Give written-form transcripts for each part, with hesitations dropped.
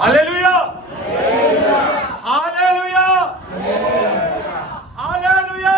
Hallelujah, hallelujah, hallelujah.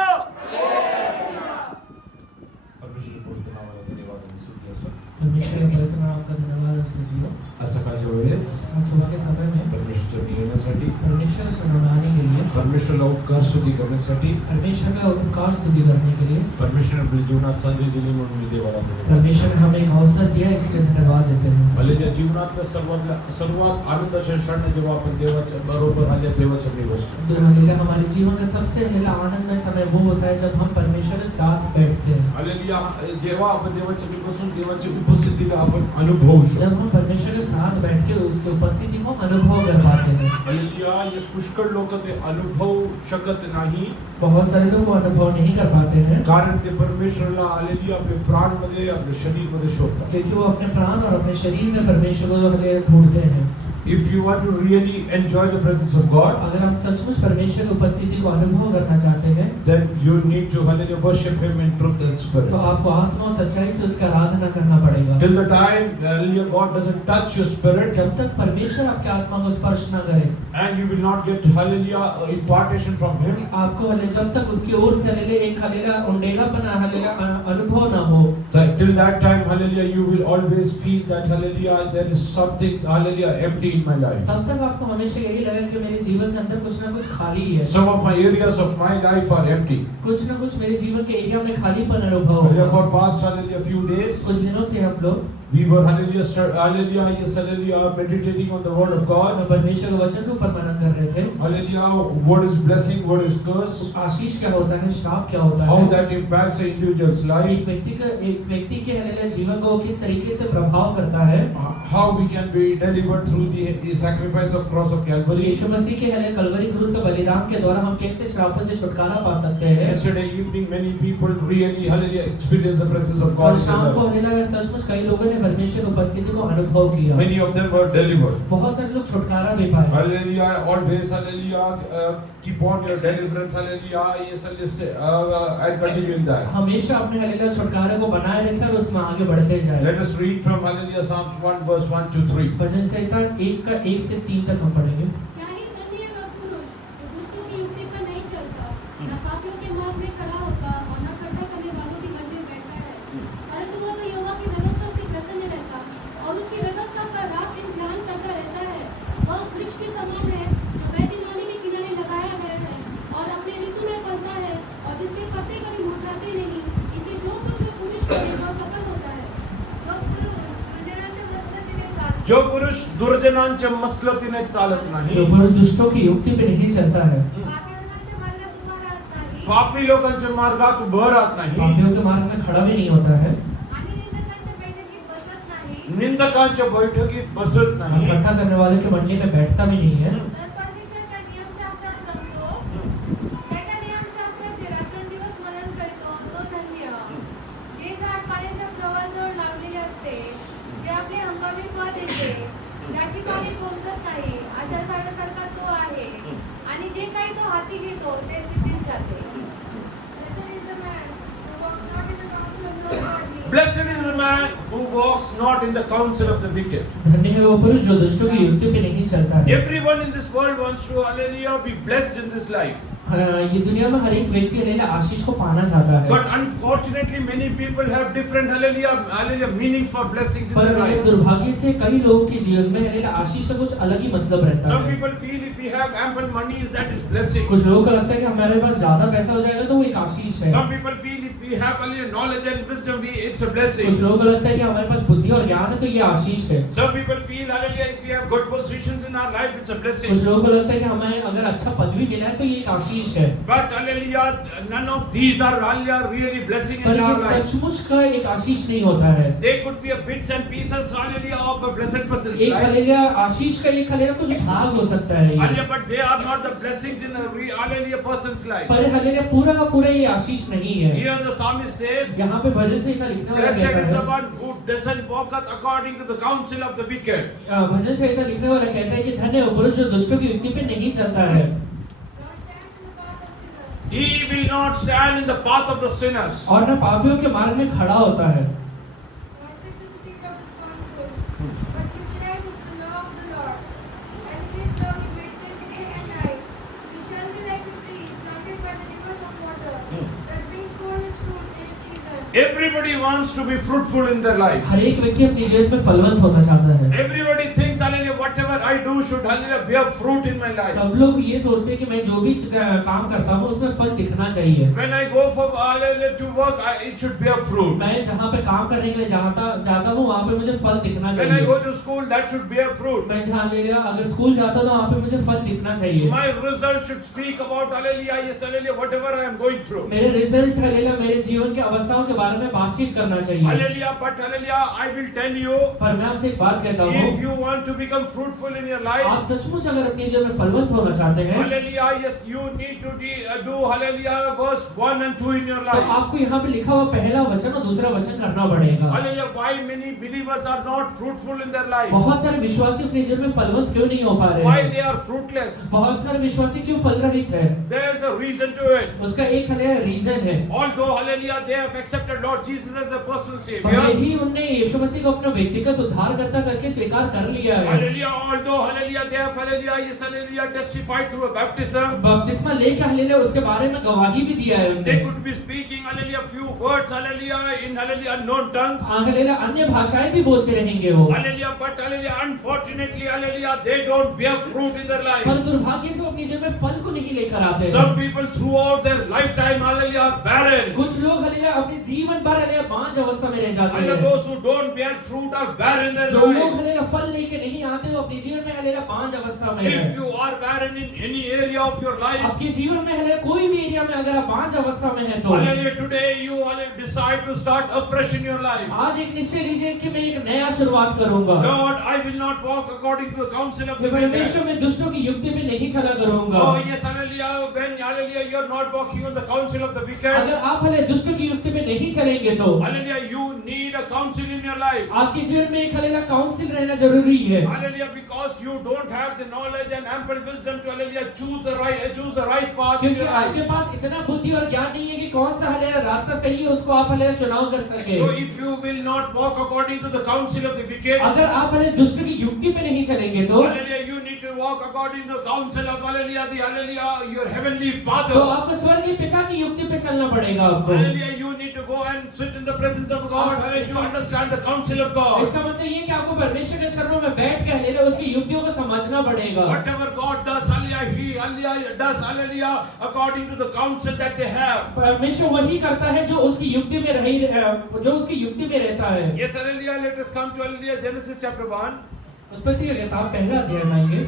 परमेश्वर बोलतो नावाला धन्यवाद आणि स्तुती असो. परमेश्वर के पवित्र नाम का धन्यवाद और स्तुति हो. आज सकाळच्या वेळेस आज सुबह के समय में परमेश्वरच्या येण्यासाठी, परमेश्वर को सुनाने के लिए, परमेश्वरला उपकार स्तुती करण्यासाठी, परमेश्वर का उपकार स्तुति करने के लिए, परमेश्वरने आपल्या जीवनात संधी दिली म्हणून मी देवाला धन्यवाद. परमेश्वर ने हमें एक अवसर दिया इसलिए धन्यवाद देते हैं. भलेल्या जीवनातल्या सर्वात आनंदाचे क्षण जेव्हा आपण देवाच्या बरोबर आल्या देवाच्या मी बसतो. हालेलुया. हमारे जीवन का सबसे आनंदमय समय वो होता है जब हम परमेश्वर के साथ बैठते हैं. हालेलुया. जेव्हा आपण देवाच्या मी बसून देवाची उपस्थितीला आपण अनुभवू शकतो. जब हम परमेश्वर के साथ बैठ के उसकी उपस्थिति को अनुभव कर पाते हैं. हालेलुया. हे पुष्कळ लोक ते अनुभवू शकत नाही, बहुत सारे लोग वो अनुभव नहीं कर पाते हैं कारण ते परमेश्वरला हालेलुया आपले प्राणमध्ये आपल्या शरीरमध्ये शोधतात. क्योंकि वो अपने प्राण और अपने शरीर में परमेश्वर को ढूंढते हैं. If you want to really enjoy the presence of God, अगर हम सचमुच परमेश्वर की उपस्थिति को अनुभव करना चाहते हैं, then you need to hallelujah worship Him in truth and spirit. तो आपको आत्मा और सच्चाई से उसका आराधना करना पड़ेगा. Till the time hallelujah God doesn't touch your spirit, जब तक परमेश्वर आपके आत्मा को स्पर्श न करे, and you will not get hallelujah impartation from Him, आपको जब तक उसकी ओर से एक उंडेलापन अनुभव न हो, till that time hallelujah you will always feel that hallelujah there is something hallelujah empty in my life. तब तक आपको हमेशा यही लगे कि मेरे जीवन के अंदर कुछ ना कुछ खाली है. Some of my areas of my life are empty. कुछ ना कुछ मेरे जीवन के एरिया में खालीपन अनुभव Hallelujah. हो. For past hallelujah few days, कुछ दिनों से हम लोग we were hallelujah yes hallelujah meditating on the word of God. परमेश्वर के वचन के ऊपर मनन कर रहे थे. Hallelujah. What is blessing? What is curse? आशीष क्या होता है, श्राप क्या होता How है, that impacts an individual's life. एक व्यक्ति के जीवन को किस तरीके से प्रभाव करता है. How we can be delivered through the sacrifice of cross of Calvary. यीशु मसीह के कलवरी क्रूस के बलिदान के द्वारा हम कैसे श्रापों से छुटकारा पा सकते हैं. Yesterday evening, many people really hallelujah experienced the presence of God. और शाम को हालेलुया सचमुच कई लोगों ने परमेश्वर की उपस्थिति को अनुभव किया. Many of them were delivered. बहुत सारे लोग छुटकारा भी पाए. Hallelujah. Always hallelujah. Keep on your deliverance. Hallelujah. Yes, and continue in that. हमेशा अपने हालेलुया छुटकारे को बनाए रखें और उसमें आगे बढ़ते जाएं. Let us read from hallelujah Psalms 1 verse 1 to 3. भजन संहिता 1 का 1 से 3 तक हम पढ़ेंगे. क्या ही धन्य है वह पुरुष जो दुष्टों की युक्ति पर नहीं चलता, न पापियों के मार्ग में खड़ा होता और न ठट्ठा करने वालों की गंध में बैठता है, परंतु वह तो यहोवा की व्यवस्था से प्रसन्न रहता और उसकी व्यवस्था पर रात दिन ध्यान करता रहता है. वह उस वृक्ष के समान है जो बहती नाली के किनारे लगाया गया है और अपने ऋतु में फलता है और जिसके पत्ते कभी मुरझाते नहीं. इसलिए जो कुछ वह पुरुष करे वह सफल होता है. जो पुरुष दुर्जनांच्या मसलतीने चालत नाही, जो पुरुष दुष्टों की युक्ति पे नहीं चलता है, पापी लोकांच्या मार्गात उभं राहत नाही, पापियों के मार्ग में खड़ा भी नहीं होता है, निंदकांच्या बैठकीत बसत नाही, ठट्ठा करने वाले के मंडली में बैठता भी नहीं है. Blessed is the man who walks not in the counsel of the wicked. धन्य है वो पुरुष जो दुष्टों की युक्ति पे नहीं चलता है. Everyone in this world wants to hallelujah be blessed in this life. ये दुनिया में हर एक व्यक्ति हालेलुया आशीष को पाना चाहता है. But unfortunately many people have different hallelujah meanings for blessings in पर their life. दुर्भाग्य से कई लोगों के जीवन में हालेलुया आशीष का कुछ अलग ही मतलब रहता Some है. people feel if we have ample money that is blessing. कुछ लोगों को लगता है कि हमारे पास ज्यादा पैसा हो जाएगा तो वो एक आशीष है. Some people feel if we have hallelujah knowledge and wisdom it's a blessing. कुछ लोगों को लगता है कि हमारे पास बुद्धि और ज्ञान है तो ये आशीष है. Some people feel hallelujah if we have good positions in our life it's a blessing. कुछ लोगों को लगता है कि हमें अगर अच्छा पदवी मिला है तो ये एक आशीष है. But hallelujah none of these are hallelujah really blessing पर in ये our life. सचमुच का एक आशीष नहीं होता है. They could be a bits and pieces hallelujah of a blessed person's एक life. हालेलुया आशीष का एक हालेलुया कुछ भाग हो सकता है ये. Hallelujah, but they are not the blessings in a hallelujah person's life. पर हालेलुया पूरा का पूरा ये आशीष नहीं है. Here the psalmist says, यहाँ पे भजन संहिता लिखने वाला blessed कहता is the है, one who doesn't walk according to the counsel of the wicked. भजन संहिता लिखने वाला कहता है कि धन्य है वो पुरुष जो दुष्टों की युक्ति पे नहीं चलता है. He will not stand in the path of the sinners. और न पापियों के मार्ग में खड़ा होता है. wants to be fruitful in their life. हर एक व्यक्ति अपनी जीवन में फलवंत होना चाहता है। Everybody thinks, hallelujah, whatever I do should, hallelujah, bear fruit in my life. सब लोग ये सोचते हैं कि मैं जो भी काम करता हूँ उसमें फल दिखना चाहिए। When I go for, hallelujah, to work, it should bear fruit. मैं जहाँ पे काम करने के लिए जाता हूँ वहाँ पे मुझे फल दिखना When I चाहिए। go to school, that should bear fruit. मैं जहाँ अगर स्कूल जाता हूँ तो वहाँ पे मुझे फल दिखना चाहिए। My result should speak about, hallelujah, yes, hallelujah, whatever I am going through. मेरे रिजल्ट हालेलुया मेरे जीवन के अवस्थाओं के बारे में बातचीत करना चाहिए। Hallelujah, but hallelujah, I will tell you, पर मैं आपसे एक बात कहता हूँ, if you want to become fruitful in your life, आप सचमुच अगर अपने जीवन में फलवंत होना चाहते हैं, hallelujah, yes, you need to do, hallelujah, verse 1 and 2 in your तो life. आपको यहाँ पे लिखा हुआ पहला वचन और दूसरा वचन करना पड़ेगा। Hallelujah, why many believers are not fruitful in their life? बहुत सारे विश्वासी अपने जीवन में फलवंत क्यों नहीं हो पा रहे Why हैं? they are fruitless? बहुत सारे विश्वासी क्यों फल रहित है? There is a reason to it. उसका एक हालेलुया रीजन है। Although, hallelujah, they have accepted Lord Jesus as their personal भले Savior. ही उनने यीशु मसीह को अपना व्यक्तिगत उद्धारकर्ता करके स्वीकार कर लिया है। Hallelujah, although, hallelujah, they have, hallelujah, yes, hallelujah, testified through a baptism. बपतिस्मा लेके हालेलुया उसके बारे में गवाही भी दिया है उनने। They could be speaking, hallelujah, few words, hallelujah, in, hallelujah, unknown tongues. Hallelujah अन्य भाषाएं भी बोलते रहेंगे वो। Hallelujah, but, hallelujah, unfortunately, hallelujah, they don't bear fruit in their life. पर दुर्भाग्य से वो अपने जीवन में फल को नहीं लेकर आते हैं। Some people throughout their lifetime, hallelujah, are barren. कुछ लोग हालेलुया अपने जीवन भर हालेलुया बांझ अवस्था में रह जाते And हैं। those who don't bear fruit are barren in their जो लोग life. हालेलुया फल लेके नहीं आते वो अपने जीवन में हालेलुया बांझ अवस्था में है। If you are barren in any area of your life, आपके जीवन में हालेलुया कोई भी एरिया में अगर आप बांझ अवस्था में हैं तो hallelujah, today you hallelujah, decide to start afresh in your life. आज एक निश्चय लीजिए कि मैं एक नया शुरुआत करूंगा। Lord, I will not walk according to the counsel of the परमेश्वर wicked. में दुष्टों की युक्ति में नहीं चला करूंगा। Oh yes, hallelujah, when, hallelujah, you are not walking on the counsel of the wicked. अगर आप हालेलुया दुष्टों की युक्ति में नहीं चलेंगे तो Hallelujah, you need a counsel in your life. आपके जीवन में एक हालेलुया काउंसिल रहना जरूरी है। Hallelujah, because you don't have the knowledge and ample wisdom to, hallelujah, choose the right path in क्योंकि your आपके life. पास इतना बुद्धि और ज्ञान नहीं है कि कौन सा हालेलुया रास्ता सही है उसको आप हालेलुया चुनाव कर सके। So if you will not walk according to the counsel of the wicked, अगर आप हालेलुया दुष्ट की युक्ति पे नहीं चलेंगे तो hallelujah, you need to walk according to the counsel of, hallelujah, the, hallelujah, your heavenly Father. तो आपको स्वर्गीय पिता की युक्ति पे चलना पड़ेगा आपको। Hallelujah, you need to go and sit in the presence of God. Hallelujah, you understand the counsel of God. इसका मतलब ये कि आपको परमेश्वर के चरणों में बैठ के हालेलुया उसकी युक्तियों को समझना पड़ेगा। Whatever God does, hallelujah, He, hallelujah, does, hallelujah, according to the counsel that they have. परमेश्वर वही करता है जो उसकी युक्ति में रहता है। Yes, hallelujah, let us come to, hallelujah, Genesis chapter 1. उत्पत्ति का किताब पहला अध्याय में आएंगे।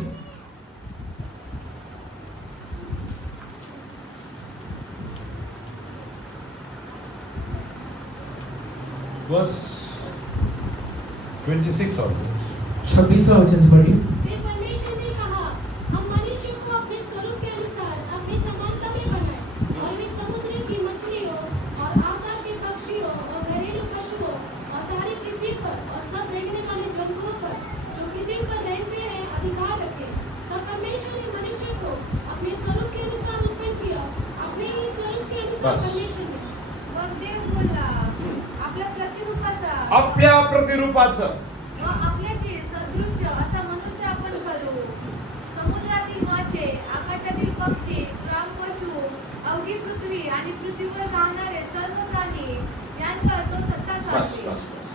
Verse 26 onwards. 26वां वचन से पढ़िए। फिर परमेश्वर ने कहा, हम मनुष्य को अपने स्वरूप के अनुसार अपनी समानता में बनाएं और वे समुद्र की मछलियों और आकाश के पक्षियों और घरेलू पशुओं और सारी पृथ्वी पर और सब रेंगने वाले जंतुओं पर जो पृथ्वी पर रहते हैं अधिकार रखें। तब परमेश्वर ने मनुष्य को अपने स्वरूप के अनुसार उत्पन्न किया, अपने ही स्वरूप के अनुसार बस। परमेश्वर ने। मग देव बोलला, आपल्या प्रतिरूपाचा आपल्या प्रतिरूपाचं व आपल्याशी सदृश्य असा मनुष्य आपण करू. समुद्रातील मासे, आकाशातील पक्षी, प्राण पशु, अवघी पृथ्वी आणि पृथ्वीवर राहणारे सर्व प्राणी यांवर तो सत्ता बस चालवे. बस बस.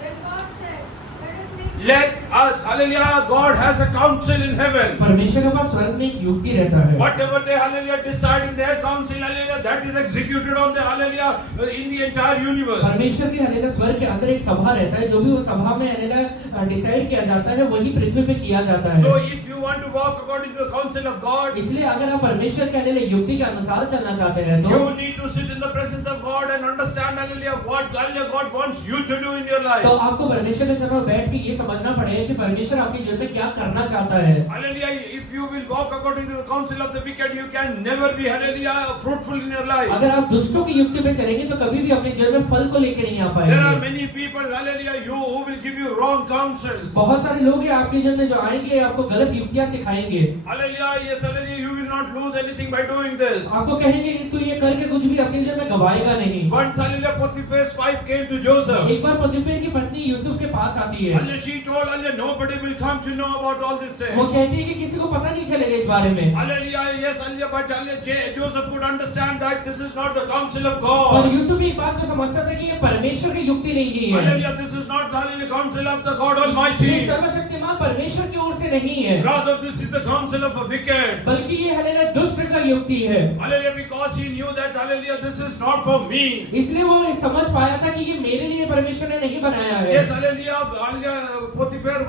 Then God said, "Let us make Let us, hallelujah, God has a counsel in heaven. परमेश्वर के पास स्वर्ग में एक युक्ति रहता है। Whatever they, hallelujah, decide in their counsel, hallelujah, that is executed on the, hallelujah, in the entire universe. परमेश्वर के हालेलुया स्वर्ग के अंदर एक सभा रहता है, जो भी वो सभा में हालेलुया डिसाइड किया जाता है वही पृथ्वी पे किया जाता So है। if you want to walk according to the counsel of God, इसलिए अगर आप परमेश्वर के हालेलुया युक्ति के अनुसार चलना चाहते हैं तो you need to sit in the presence of God and understand, hallelujah, what, hallelujah, God wants you to do in your life. तो आपको परमेश्वर के चरणों में बैठ के ये समझना पड़ेगा कि परमेश्वर आपके जीवन में क्या करना चाहता है। Hallelujah, if you will walk according to the counsel of the wicked, you can never be, hallelujah, fruitful in your life. अगर आप दुष्टों की युक्ति पे चलेंगे तो कभी भी अपने जीवन में फल को लेके नहीं आ There are पाएंगे। many people, hallelujah, who will give you wrong counsels. बहुत सारे लोग हैं आपके जीवन में जो आएंगे आपको गलत युक्तियां सिखाएंगे। Hallelujah, yes, hallelujah, you will not lose anything by doing this. आपको कहेंगे कि तू ये करके कुछ भी अपनी जेब में गवाएगा नहीं। Once hallelujah, Potiphar's wife came to Joseph. एक बार पोतीफेर की पत्नी यूसुफ के पास आती है। Hallelujah, she told, hallelujah, nobody will come to know about all this thing. वो कहती है कि किसी को पता नहीं चलेगा इस बारे में। Hallelujah, yes, hallelujah, but hallelujah, Joseph could understand that this is not the counsel of और God. यूसुफ एक बात को समझता था कि ये परमेश्वर की युक्ति नहीं है। Hallelujah, this is not the hallelujah counsel of the God ये Almighty. सर्वशक्तिमान परमेश्वर की ओर से नहीं है, Rather, this is the counsel of a wicked. बल्कि ये हालेलुया दुष्ट का युक्ति है। Hallelujah, because he knew that hallelujah, this is not for me. इसलिए वो समझ पाया था कि ये मेरे लिए परमेश्वर ने नहीं बनाया है। Yes, hallelujah, hallelujah, Potiphar's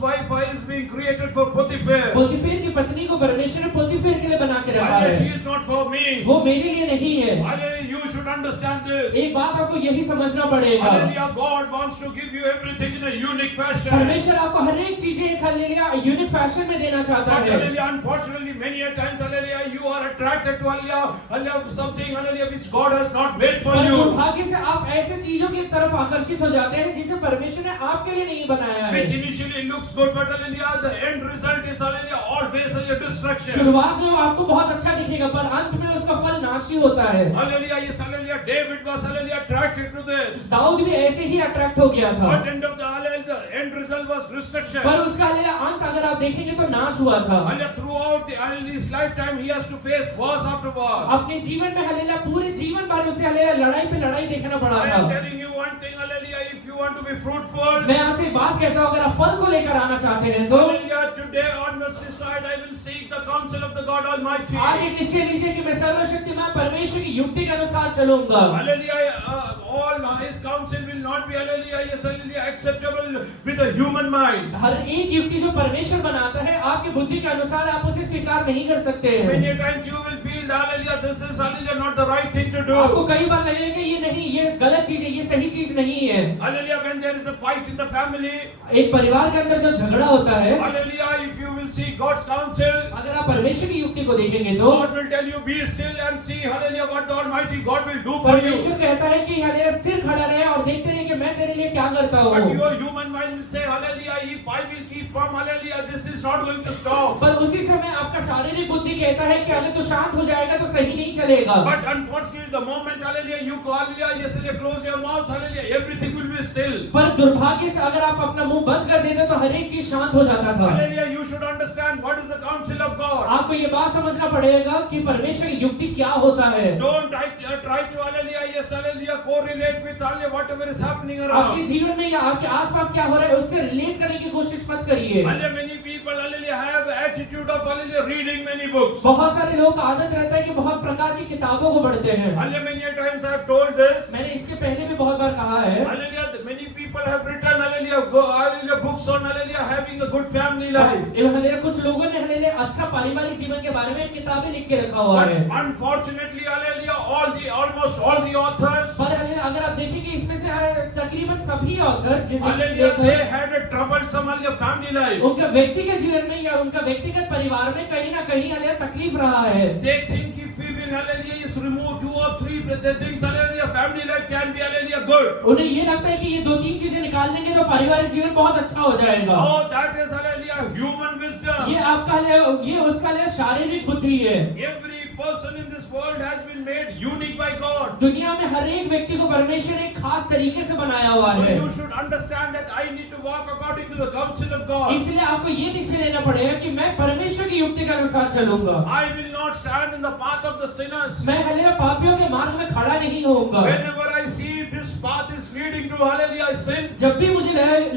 wife is being created for Potiphar. पोतीफेर की पत्नी को परमेश्वर ने पोतीफेर के लिए बना के रखा Hallelujah, she है, is not for me. वो मेरे लिए नहीं है। Hallelujah, you should understand this. एक बात आपको यही समझना पड़ेगा, Hallelujah, God wants to give you everything in a unique fashion. परमेश्वर आपको हर एक चीजें एक हालेलुया यूनिक फैशन में देना चाहता But है। hallelujah, unfortunately, many a times, hallelujah, you are attracted to hallelujah, something, hallelujah, which God has not made for पर you. दुर्भाग्य से आप ऐसे चीजों की तरफ आकर्षित हो जाते हैं जिसे परमेश्वर ने आपके लिए नहीं बनाया है। Which initially looks good, but hallelujah, the end result is hallelujah, always hallelujah, destruction. शुरुआत में वो आपको बहुत अच्छा दिखेगा, पर अंत में उसका फल नाशी होता है। Hallelujah, yes, hallelujah, David was hallelujah attracted to this. Dawood भी ऐसे ही अट्रैक्ट हो गया था, But end of the hallelujah, the end result was destruction. पर उसका हालेलुया अंत अगर आप देखेंगे तो नाश हुआ था। Hallelujah, throughout his lifetime, he has to face wars after war. अपने जीवन में हालेलुया पूरे जीवन भर उसे हालेलुया लड़ाई पे लड़ाई देखना पड़ा I था। am telling you one thing, hallelujah, if you want to be fruitful, मैं आपसे बात कहता हूँ, अगर आप फल को लेकर आना चाहते हैं तो hallelujah, today onwards decide I will seek the counsel of the God Almighty. आज एक निश्चय लीजिए कि मैं सर्वशक्तिमान परमेश्वर की युक्ति के अनुसार चलूंगा। Hallelujah, all his counsel will not be hallelujah, yes, hallelujah, acceptable with the human mind. हर एक युक्ति जो परमेश्वर बनाता है आपकी बुद्धि के अनुसार आप उसे स्वीकार नहीं कर सकते हैं। Many times you will feel hallelujah, this is hallelujah not the right thing to do. आपको कई बार लगेगा कि ये नहीं, ये गलत चीज है, ये सही चीज नहीं है। Hallelujah, when there is a fight in the family, एक परिवार के अंदर जब झगड़ा होता है, hallelujah, if you will see God's counsel, अगर आप परमेश्वर की युक्ति को देखेंगे तो God will tell you, be still and see hallelujah what the Almighty God will do for you. परमेश्वर कहता है कि हालेलुया स्थिर खड़ा रहे और देखते रहे कि मैं तेरे लिए क्या करता But हूँ। your human mind will say hallelujah, if I will keep from hallelujah, this is not going to stop. पर उसी समय आपका शारीरिक बुद्धि कहता है कि अगर तू शांत हो जाएगा तो सही नहीं चलेगा। But unfortunately, the moment hallelujah you go hallelujah, yes, hallelujah, close your mouth, hallelujah, everything will be still. पर दुर्भाग्य से अगर आप अपना मुंह बंद कर देते तो हर एक चीज शांत हो जाता था। Hallelujah, you should understand what is the counsel of God. आपको ये बात समझना पड़ेगा कि परमेश्वर की युक्ति क्या होता है। Don't try to hallelujah, yes, hallelujah, correlate with hallelujah whatever is happening आपके around. जीवन में या आपके आसपास क्या हो रहा है उससे रिलेट करने की कोशिश मत करिए। Hallelujah, many people hallelujah have attitude of hallelujah reading many books. बहुत सारे लोग का आदत रहता है कि बहुत प्रकार की किताबों को पढ़ते हैं। Hallelujah, many times I have told this. मैंने इसके पहले भी बहुत बार कहा है, Hallelujah, many people have written hallelujah books on hallelujah having a good family life. Hallelujah कुछ लोगों ने हालेलुया अच्छा पारिवारिक जीवन के बारे में किताबें लिख के रखा हुआ But है। unfortunately, hallelujah, almost all the authors, पर हालेलुया अगर आप देखेंगे इसमें से तकरीबन सभी author hallelujah, they had a troublesome hallelujah family life. उनका व्यक्तिगत जीवन में या उनका व्यक्तिगत परिवार में कहीं ना कहीं हालेलुया तकलीफ रहा है। They think if we will hallelujah is remove 2 or 3 the things hallelujah family life can be hallelujah good. उन्हें ये लगता है कि ये 2-3 चीजें निकाल देंगे तो पारिवारिक जीवन बहुत अच्छा हो जाएगा। Oh, that is hallelujah human wisdom. ये आपका हालेलुया ये उसका हालेलुया शारीरिक बुद्धि है। Every person in this world has been made unique by God. दुनिया में हर एक व्यक्ति को परमेश्वर ने एक खास तरीके से बनाया हुआ So है। you should understand that I need to walk according to the counsel of God. इसलिए आपको ये निश्चय लेना पड़ेगा कि मैं परमेश्वर की युक्ति के अनुसार चलूंगा। I will not stand in the path of the sinners. मैं हालेलुया पापियों के मार्ग में खड़ा नहीं होऊंगा। Whenever I see this path is leading to hallelujah sin, जब भी मुझे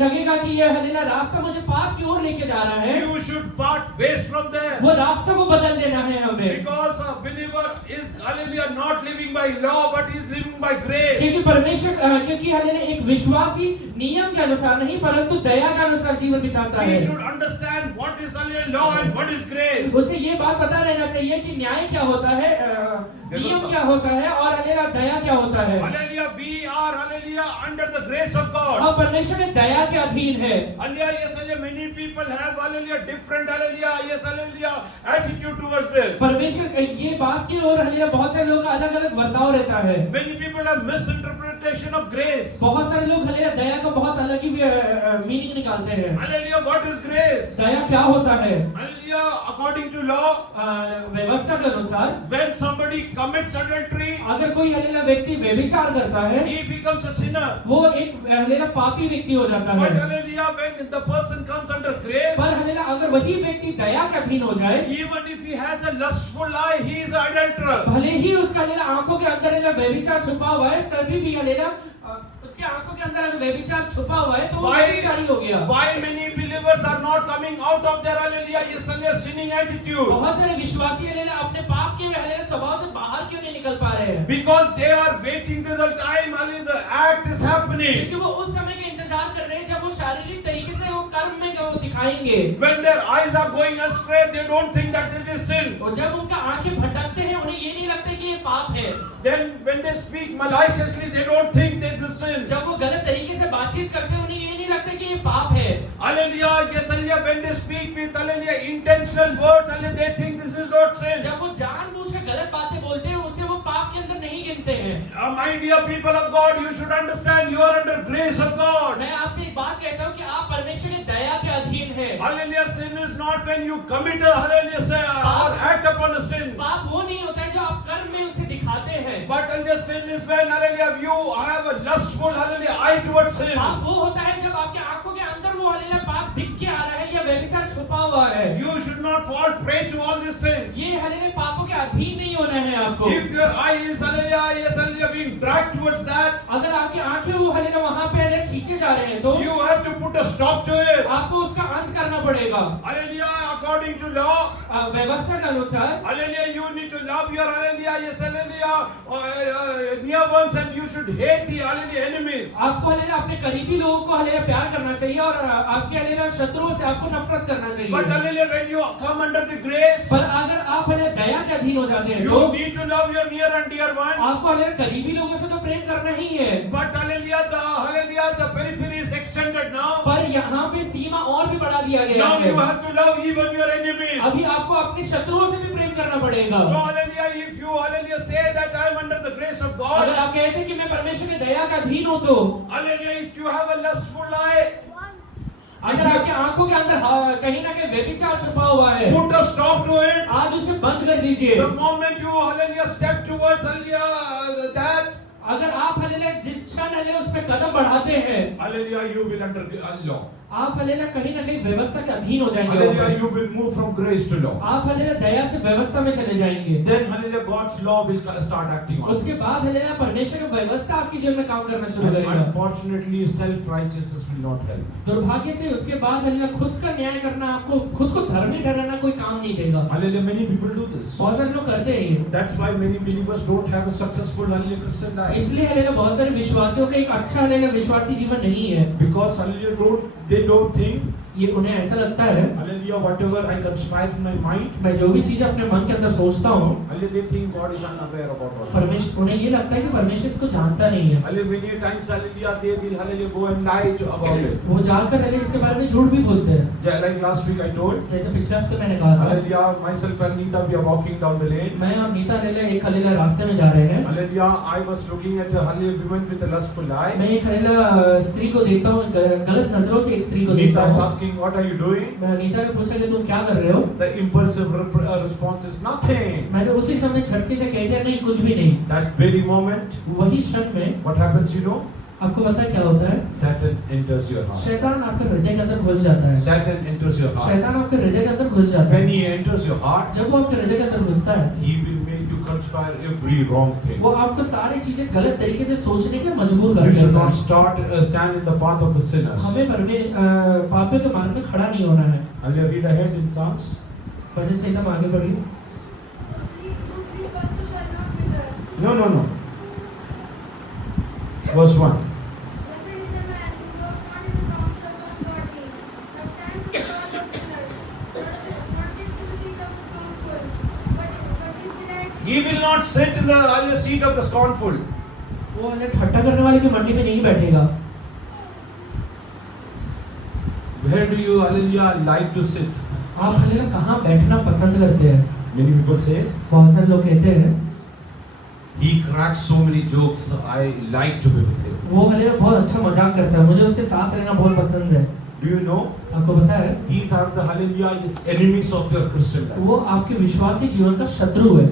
लगेगा कि यह हालेलुया रास्ता मुझे पाप की ओर लेके जा रहा है, you should part ways from there. वो रास्ते को बदल देना है हमें। Because a believer is hallelujah not living by law but is living by grace. क्योंकि परमेश्वर क्योंकि हालेलुया एक विश्वासी नियम के अनुसार नहीं परंतु दया के अनुसार जीवन बिताता We है। should understand what is hallelujah law and what is grace. उसे ये बात पता रहना चाहिए कि न्याय क्या होता है, नियम क्या होता है और हालेलुया दया क्या होता है। Hallelujah, we are hallelujah under the grace of God. हम परमेश्वर के दया के अधीन है। Hallelujah, yes, hallelujah, many people have hallelujah different hallelujah, yes, hallelujah attitude towards this. परमेश्वर ये बात की और हालेलुया बहुत सारे लोगों का अलग अलग बर्ताव रहता है। Many people have misinterpretation of grace. बहुत सारे लोग हालेलुया दया का बहुत अलग ही मीनिंग निकालते हैं। Hallelujah, what is grace? दया क्या होता है? Hallelujah, according to law, व्यवस्था के अनुसार when somebody commits adultery, अगर कोई हलेला व्यक्ति व्यभिचार करता है he becomes a sinner. वो एक हलेला पापी व्यक्ति हो जाता But है। hallelujah, when the person comes under grace, पर हलेला अगर वही व्यक्ति दया के अधीन हो जाए, even if he has a lustful eye, he is an adulterer. भले ही उसका हलेला आंखों के अंदर हलेला व्यभिचार छुपा हुआ है, तभी भी हलेला उसके आंखों के अंदर अगर व्यभिचार छुपा हुआ है तो वो व्यभिचारी हो गया। Why many believers are not coming out of their hallelujah, yes, sinning attitude? बहुत सारे विश्वासी हलेला अपने पाप के हलेला स्वभाव से बाहर क्यों नहीं निकल पा रहे हैं? Because they are waiting till the time hallelujah, the act is happening. क्योंकि वो उस समय का इंतजार कर रहे हैं जब वो शारीरिक तरीके से वो कर्म में वो दिखाएंगे। When their eyes are going astray, they don't think that it is sin. और जब उनका आंखें भटकते हैं उन्हें ये नहीं लगता कि ये पाप है। Then when they speak maliciously, they don't think this is sin. जब वो गलत तरीके से बातचीत करते हैं उन्हें ये नहीं लगता कि ये पाप है। Hallelujah, yes, hallelujah, when they speak with hallelujah intentional words, hallelujah, they think this is not sin. जब वो जानबूझ के गलत बातें बोलते हैं उसे वो पाप के अंदर नहीं गिनते हैं। My dear people of God, you should understand you are under grace of God. मैं आपसे एक बात कहता हूँ कि आप परमेश्वर की दया के अधीन हैं। Hallelujah, sin is not when you commit a hallelujah say, or act upon a sin. पाप वो नहीं होता है जो आप कर्म में उसे दिखाते हैं। But hallelujah, sin is when hallelujah you have a lustful hallelujah eye towards sin. पाप वो होता है जब आपके आंखों के अंदर वो हलेला पाप दिख के आ रहा है या व्यभिचार छुपा हुआ है। You should not fall prey to all these things. ये हलेले पापों के अधीन नहीं होना है आपको। If your eye is hallelujah, yes, hallelujah, being dragged towards that, अगर आपकी आंखें वो हलेला वहां पे हलेला खींचे जा रहे हैं तो you have to put a stop to it. आपको उसका अंत करना पड़ेगा। Hallelujah, according to law, व्यवस्था के अनुसार hallelujah, you need to love your hallelujah, yes, hallelujah, near ones, and you should hate the hallelujah enemies. आपको हलेला अपने करीबी लोगों को हलेला प्यार करना चाहिए और आपके हलेला शत्रुओं से आपको नफरत करना चाहिए। But hallelujah, when you come under the grace, पर अगर आप हलेला दया के अधीन हो जाते हैं you तो need to love your near and dear ones. आपको हलेला करीबी लोगों से तो प्रेम करना ही है। But hallelujah, the periphery is extended now. पर यहाँ पे सीमा और भी बढ़ा दिया गया Now है। you have to love even your enemies. अभी आपको अपने शत्रुओं से भी प्रेम करना पड़ेगा। So hallelujah, if you hallelujah say that I am under the grace of God, अगर आप कहते हैं कि मैं परमेश्वर की दया का अधीन हूँ तो hallelujah, if you have a lustful eye, अगर आपके आंखों के अंदर कहीं ना कहीं व्यभिचार छुपा हुआ है, put a stop to it. आज उसे बंद कर दीजिए। The moment you hallelujah step towards hallelujah that, अगर आप हलेला जिस क्षण हलेला उस पे कदम बढ़ाते हैं, hallelujah, you will under law. आप हलेला कहीं ना कहीं व्यवस्था के अधीन हो जाएंगे। Hallelujah, you will move from grace to law. आप हलेला दया से व्यवस्था में चले जाएंगे। Then hallelujah, God's law will start acting on. उसके बाद हलेला परमेश्वर की व्यवस्था आपके जीवन में काम करना शुरू And करेगा। unfortunately, self-righteousness will not help. दुर्भाग्य से उसके बाद हलेला खुद का न्याय करना, आपको खुद को धर्मी ठहराना कोई काम नहीं देगा। Hallelujah, many people do this. बहुत सारे लोग करते हैं ये। That's why many believers don't have a successful hallelujah Christian life. इसलिए हलेला बहुत सारे विश्वासियों का एक अच्छा हलेला विश्वासी जीवन नहीं है। Because hallelujah, they don't think, ये उन्हें ऐसा लगता है hallelujah, whatever I conspire in my mind, मैं जो भी चीज अपने मन के अंदर सोचता हूँ, hallelujah, they think God is unaware about all this. परमेश्वर उन्हें ये लगता है कि परमेश्वर इसको जानता नहीं है। Hallelujah, many times hallelujah, they will hallelujah go and lie about it. वो जाकर हलेला इसके बारे में झूठ भी बोलते हैं। Like last week I told, जैसे पिछले हफ्ते मैंने कहा था, hallelujah, myself and Neeta, we are walking down the lane. मैं और नीता हलेला एक हलेला रास्ते में जा रहे हैं। Hallelujah, I was looking at the hallelujah woman with a lustful eye. मैं एक हलेला स्त्री को देखता हूँ, गलत नजरों से एक स्त्री को देखता Neeta is हूँ। asking, what are you doing? Nita ने पूछा कि तुम क्या कर रहे हो? The impulsive response is nothing. मैंने उसी समय झटके से कह दिया, नहीं कुछ भी नहीं। That very moment, वही क्षण में what happens, you know? आपको पता है क्या होता है? Satan enters your heart. शैतान आपके हृदय के अंदर घुस जाता है। Satan enters your heart. शैतान आपके हृदय के अंदर घुस जाता है। When he enters your heart, जब वो आपके हृदय के अंदर घुसता है, he will make you conspire every wrong thing. वो आपको सारी चीजें गलत तरीके से सोचने के मजबूर कर You should देता not है। stand in the path of the sinners. हमें पापियों के मार्ग में खड़ा नहीं होना है। Hallelujah, read ahead in Psalms. भजन संहिता में आगे बढ़िए। दूसरी पशु shall not wither. No. Verse 1. Blessed is the man who walks not in the counsel of ungodly, nor stands in the path of sinners, nor sits in the seat of the scornful, but his delight. He will not sit in the seat of the scornful. वो ठट्टा करने वाले की मंडी में नहीं बैठेगा। Where do you, hallelujah, like to sit? आप हलेला कहाँ बैठना पसंद करते हैं? Many people say, बहुत सारे लोग कहते हैं he cracks so many jokes, I like to be with him. वो हलेला बहुत अच्छा मजाक करता है, मुझे उसके साथ रहना बहुत पसंद है। Do you know आपको पता है these are the hallelujah is enemies of your Christian life. वो आपके विश्वासी जीवन का शत्रु है,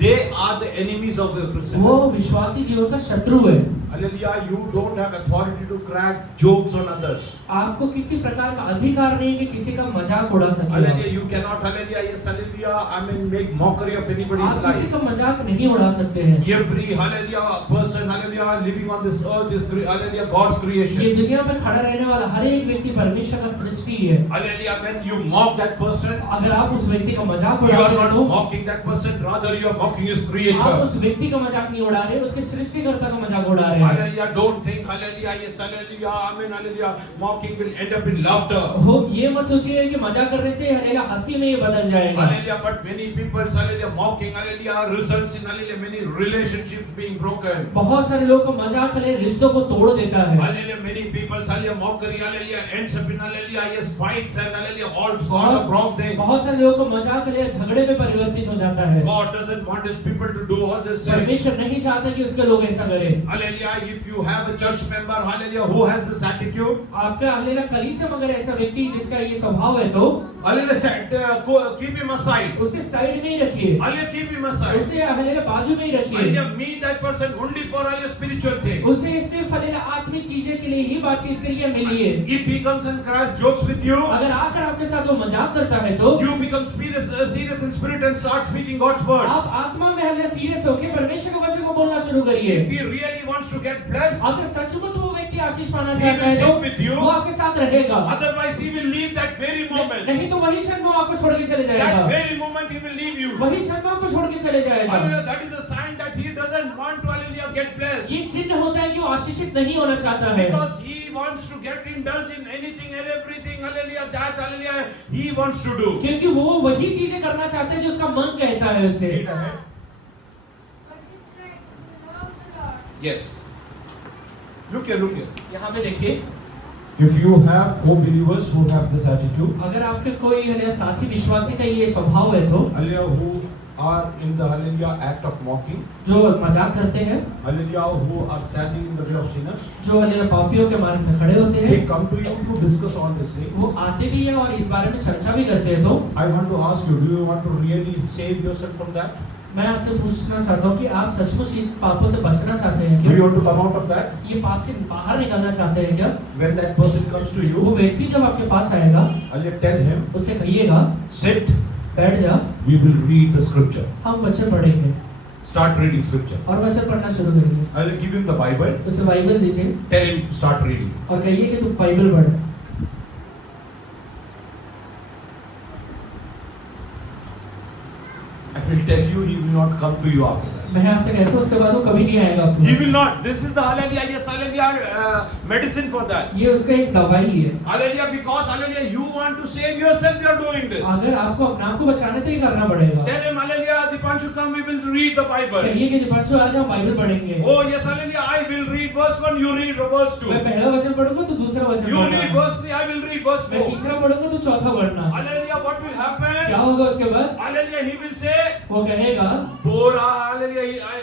They are the enemies of your Christian वो life. विश्वासी जीवन का शत्रु है। Hallelujah, you don't have authority to crack jokes on others. आपको किसी प्रकार का अधिकार नहीं कि किसी का मजाक उड़ा सके। Hallelujah, you cannot, hallelujah, yes, hallelujah, I mean, make mockery of anybody's आप किसी life. का मजाक नहीं उड़ा सकते हैं। Every, hallelujah, person, hallelujah, living on this earth is, hallelujah, God's ये creation. दुनिया में खड़ा रहने वाला हर एक व्यक्ति परमेश्वर का सृष्टि है। Hallelujah, when you mock that person, अगर आप उस व्यक्ति का मजाक you उड़ा are रहे not हो, mocking that person, rather you are mocking his आप creator. उस व्यक्ति का मजाक नहीं उड़ा रहे, उसके सृष्टिकर्ता का मजाक उड़ा रहे हैं। Hallelujah, don't think, hallelujah, yes, hallelujah, amen, hallelujah, mocking will end up in laughter. हो ये मत सोचिए कि मजाक करने से हल्लेलुया हंसी में ये बदल जाएगा। Hallelujah, but many people, hallelujah, mocking, hallelujah, results in, hallelujah, many relationships being broken. बहुत सारे लोग का मजाक हल्लेलुया रिश्तों को तोड़ देता है। Hallelujah, many people, hallelujah, mockery, hallelujah, ends up in, hallelujah, yes, fights and, hallelujah, all sort of wrong things. बहुत सारे लोगों का मजाक हल्लेलुया झगड़े में परिवर्तित हो जाता है। God doesn't want his people to do all this things. परमेश्वर नहीं चाहता कि उसके लोग ऐसा करें। Hallelujah, if you have a church member, hallelujah, who has this attitude, आपका हल्लेलुया कलीसिया में अगर ऐसा व्यक्ति जिसका ये स्वभाव है तो hallelujah, keep him aside. उसे साइड में ही रखिए, Hallelujah, keep him aside. उसे हल्लेलुया बाजू में ही रखिए, Hallelujah, meet that person only for all your spiritual things. उसे सिर्फ हल्लेलुया आत्मिक चीजें के लिए ही बातचीत करिए, मिलिए। If he comes and cracks jokes with you, अगर आकर आपके साथ वो मजाक करता है तो you become serious in spirit and start speaking God's word. आप आत्मा में हल्लेलुया सीरियस होकर परमेश्वर के वचन को बोलना शुरू करिए। If he really wants to get blessed, अगर सचमुच वो व्यक्ति आशीष पाना he चाहता will है sit तो with you. वो आपके साथ रहेगा, Otherwise, he will leave that very moment. नहीं तो वही क्षण वो आपको छोड़ के चले That जाएगा, very moment he will leave you. वही क्षण वो आपको छोड़ के चले जाएगा। Hallelujah, that is a sign that he doesn't want to, hallelujah, get blessed. ये चिन्ह होता है कि वो आशीषित नहीं होना चाहता है, Because he wants to get indulged in anything and everything, hallelujah, that, hallelujah, he wants to do. क्योंकि वो वही चीजें करना चाहते हैं जो उसका मन कहता है उसे। Read ahead. But this night the love of the Lord. Yes. Look here, look here. यहाँ पे देखिए, If you have co-believers who have this attitude, अगर आपके कोई हल्लेलुया साथी विश्वासी का ये स्वभाव है तो hallelujah, who are in the, hallelujah, act of mocking, जो मजाक करते हैं, hallelujah, who are standing in the way of sinners, जो हल्लेलुया पापियों के मार्ग में खड़े होते they हैं, come to you to discuss all these things. वो आते भी है और इस बारे में चर्चा भी करते हैं। तो I want to ask you, do you want to really save yourself from that? मैं आपसे पूछना चाहता हूँ कि आप सचमुच इन पापों से बचना चाहते हैं Do you क्या? want to come out of that? ये पाप से बाहर निकलना चाहते हैं क्या? When that person comes to वो you, व्यक्ति जब आपके पास आएगा, hallelujah, tell him, उससे कहिएगा sit, बैठ जा, we will read the scripture. हम वचन पढ़ेंगे, Start reading scripture. और वचन पढ़ना शुरू करिए। I will give him the Bible. उसे बाइबल दीजिए Tell him, start reading. और कहिए कि तू बाइबल पढ़। I will tell you, he will not come to you after that. मैं आपसे कहता हूँ उसके बाद वो कभी नहीं आएगा आपके He pass. will not. This is the, hallelujah, yes, hallelujah, medicine for that. ये उसका एक दवाई है। Hallelujah, because, hallelujah, you want to save yourself, you are doing this. अगर आपको अपने आप को बचाने तो ये करना पड़ेगा। Tell him, hallelujah, Dipanshu, come, we will read the Bible. कहिए कि दीपांशु आज हम बाइबल पढ़ेंगे। Oh, yes, hallelujah, I will read verse 1, you read verse 2. मैं पहला वचन पढ़ूंगा तो दूसरा वचन You पढ़ना। read verse 3, I will read verse मैं 4. तीसरा पढ़ूंगा तो चौथा पढ़ना। Hallelujah, what will क्या happen? होगा उसके बाद? Hallelujah, he will say, वो कहेगा Bore, hallelujah,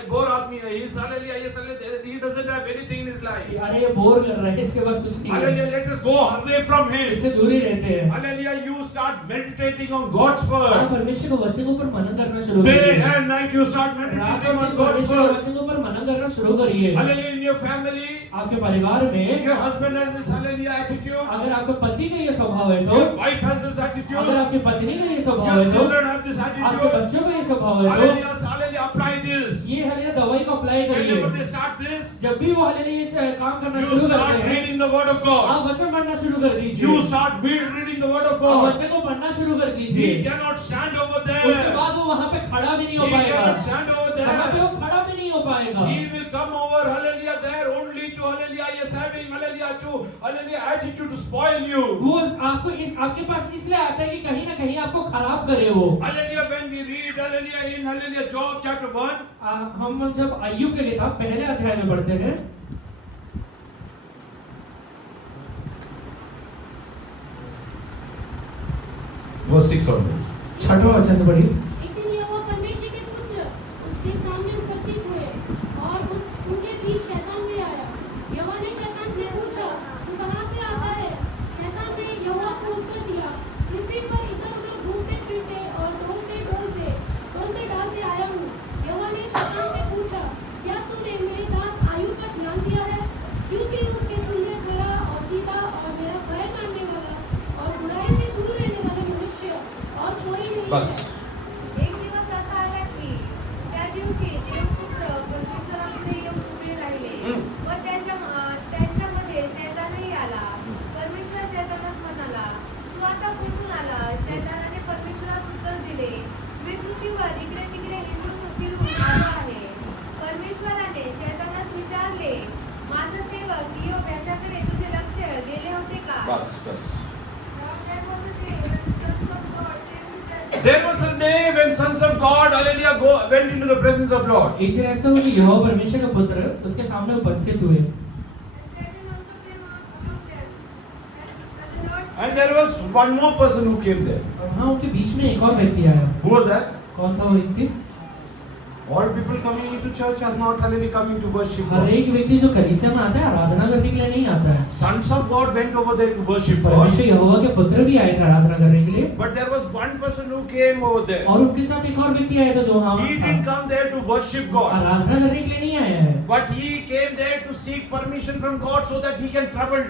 bore आदमी है, he's, hallelujah, yes, hallelujah, he doesn't have anything in his life. अरे ये बोर कर रहा है, इसके पास कुछ नहीं है, Hallelujah, let us go away from him. इससे दूर ही रहते हैं। Hallelujah, you start meditating on God's आप word. परमेश्वर के वचन के ऊपर मनन करना शुरू Day करिए। and night you start रात meditating और on दिन God's परमेश्वर के word. वचन के ऊपर मनन करना शुरू करिए। Hallelujah, in your family, आपके परिवार में your husband has this, hallelujah, attitude. अगर आपके पति का ये स्वभाव है तो, Your wife has this अगर attitude. आपकी पत्नी का ये स्वभाव है Your तो, children have this आपके attitude. बच्चों का ये स्वभाव है तो, Hallelujah, hallelujah, apply this. ये हल्लेलुया दवाई को अप्लाई करिए। Whenever they start this, जब भी वो हल्लेलुया ये काम करना you शुरू start करते हैं, reading the word of God. आप वचन पढ़ना शुरू कर दीजिए। You start reading the word of आप God. वचन को पढ़ना शुरू कर दीजिए। He cannot stand over उसके there. बाद वो वहाँ पे खड़ा भी नहीं हो He पाएगा, cannot stand over वहाँ पे there. वो खड़ा भी नहीं हो पाएगा। He will come over, hallelujah, there only to, hallelujah, yes, having, hallelujah, to, hallelujah, attitude to spoil you. वो आपको इस आपके पास इसलिए आता है कि कहीं ना कहीं आपको खराब करे वो। Hallelujah, when we read, hallelujah, in, hallelujah, Job chapter 1, हम जब अय्यूब के किताब पहले अध्याय में पढ़ते हैं, verse 6 onwards. छठवां वचन से पढ़िए। एक दिन यहोवा परमेश्वर के पुत्र उसके सामने उपस्थित हुए और उनके बीच शैतान भी आया। यहोवा ने शैतान से पूछा, तू कहाँ से आता है? शैतान ने यहोवा बस एक दिवस असा आला की त्या दिवशी देवपुत्र परमेश्वराकडे येऊन उभे राहिले व त्यांच्यामध्ये शैतानही आला. परमेश्वर शैतानास म्हणाला, तू आता कुठून आला? शैतानाने परमेश्वरास उत्तर दिले, मी पृथ्वीवर इकडे तिकडे हिंडून फिरून आलो आहे. परमेश्वराने शैतानास विचारले, माझा सेवक इयोब याच्याकडे तुझे लक्ष गेले होते का? बस बस. There was a day when sons of God, hallelujah, went into the presence of Lord. एक दिन ऐसा हुआ कि यहोवा परमेश्वर का पुत्र उसके सामने उपस्थित हुए And there was one more person who came there. और वहाँ उनके बीच में एक और व्यक्ति आया. Who was that? कौन था वो व्यक्ति? All people coming into church are not hallelujah coming to worship her God. एक व्यक्ति जो कलीसिया में आता है आराधना करने के लिए नहीं आता है. Sons of God went over there to worship God. परमेश्वर यहोवा के पुत्र भी आए थे आराधना करने के लिए. But there was one person who came over there. और उनके साथ एक और व्यक्ति आया था जो वहाँ He था. didn't come there to worship God. आराधना करने के लिए नहीं आया है. But he came there to seek permission from God so that he can trouble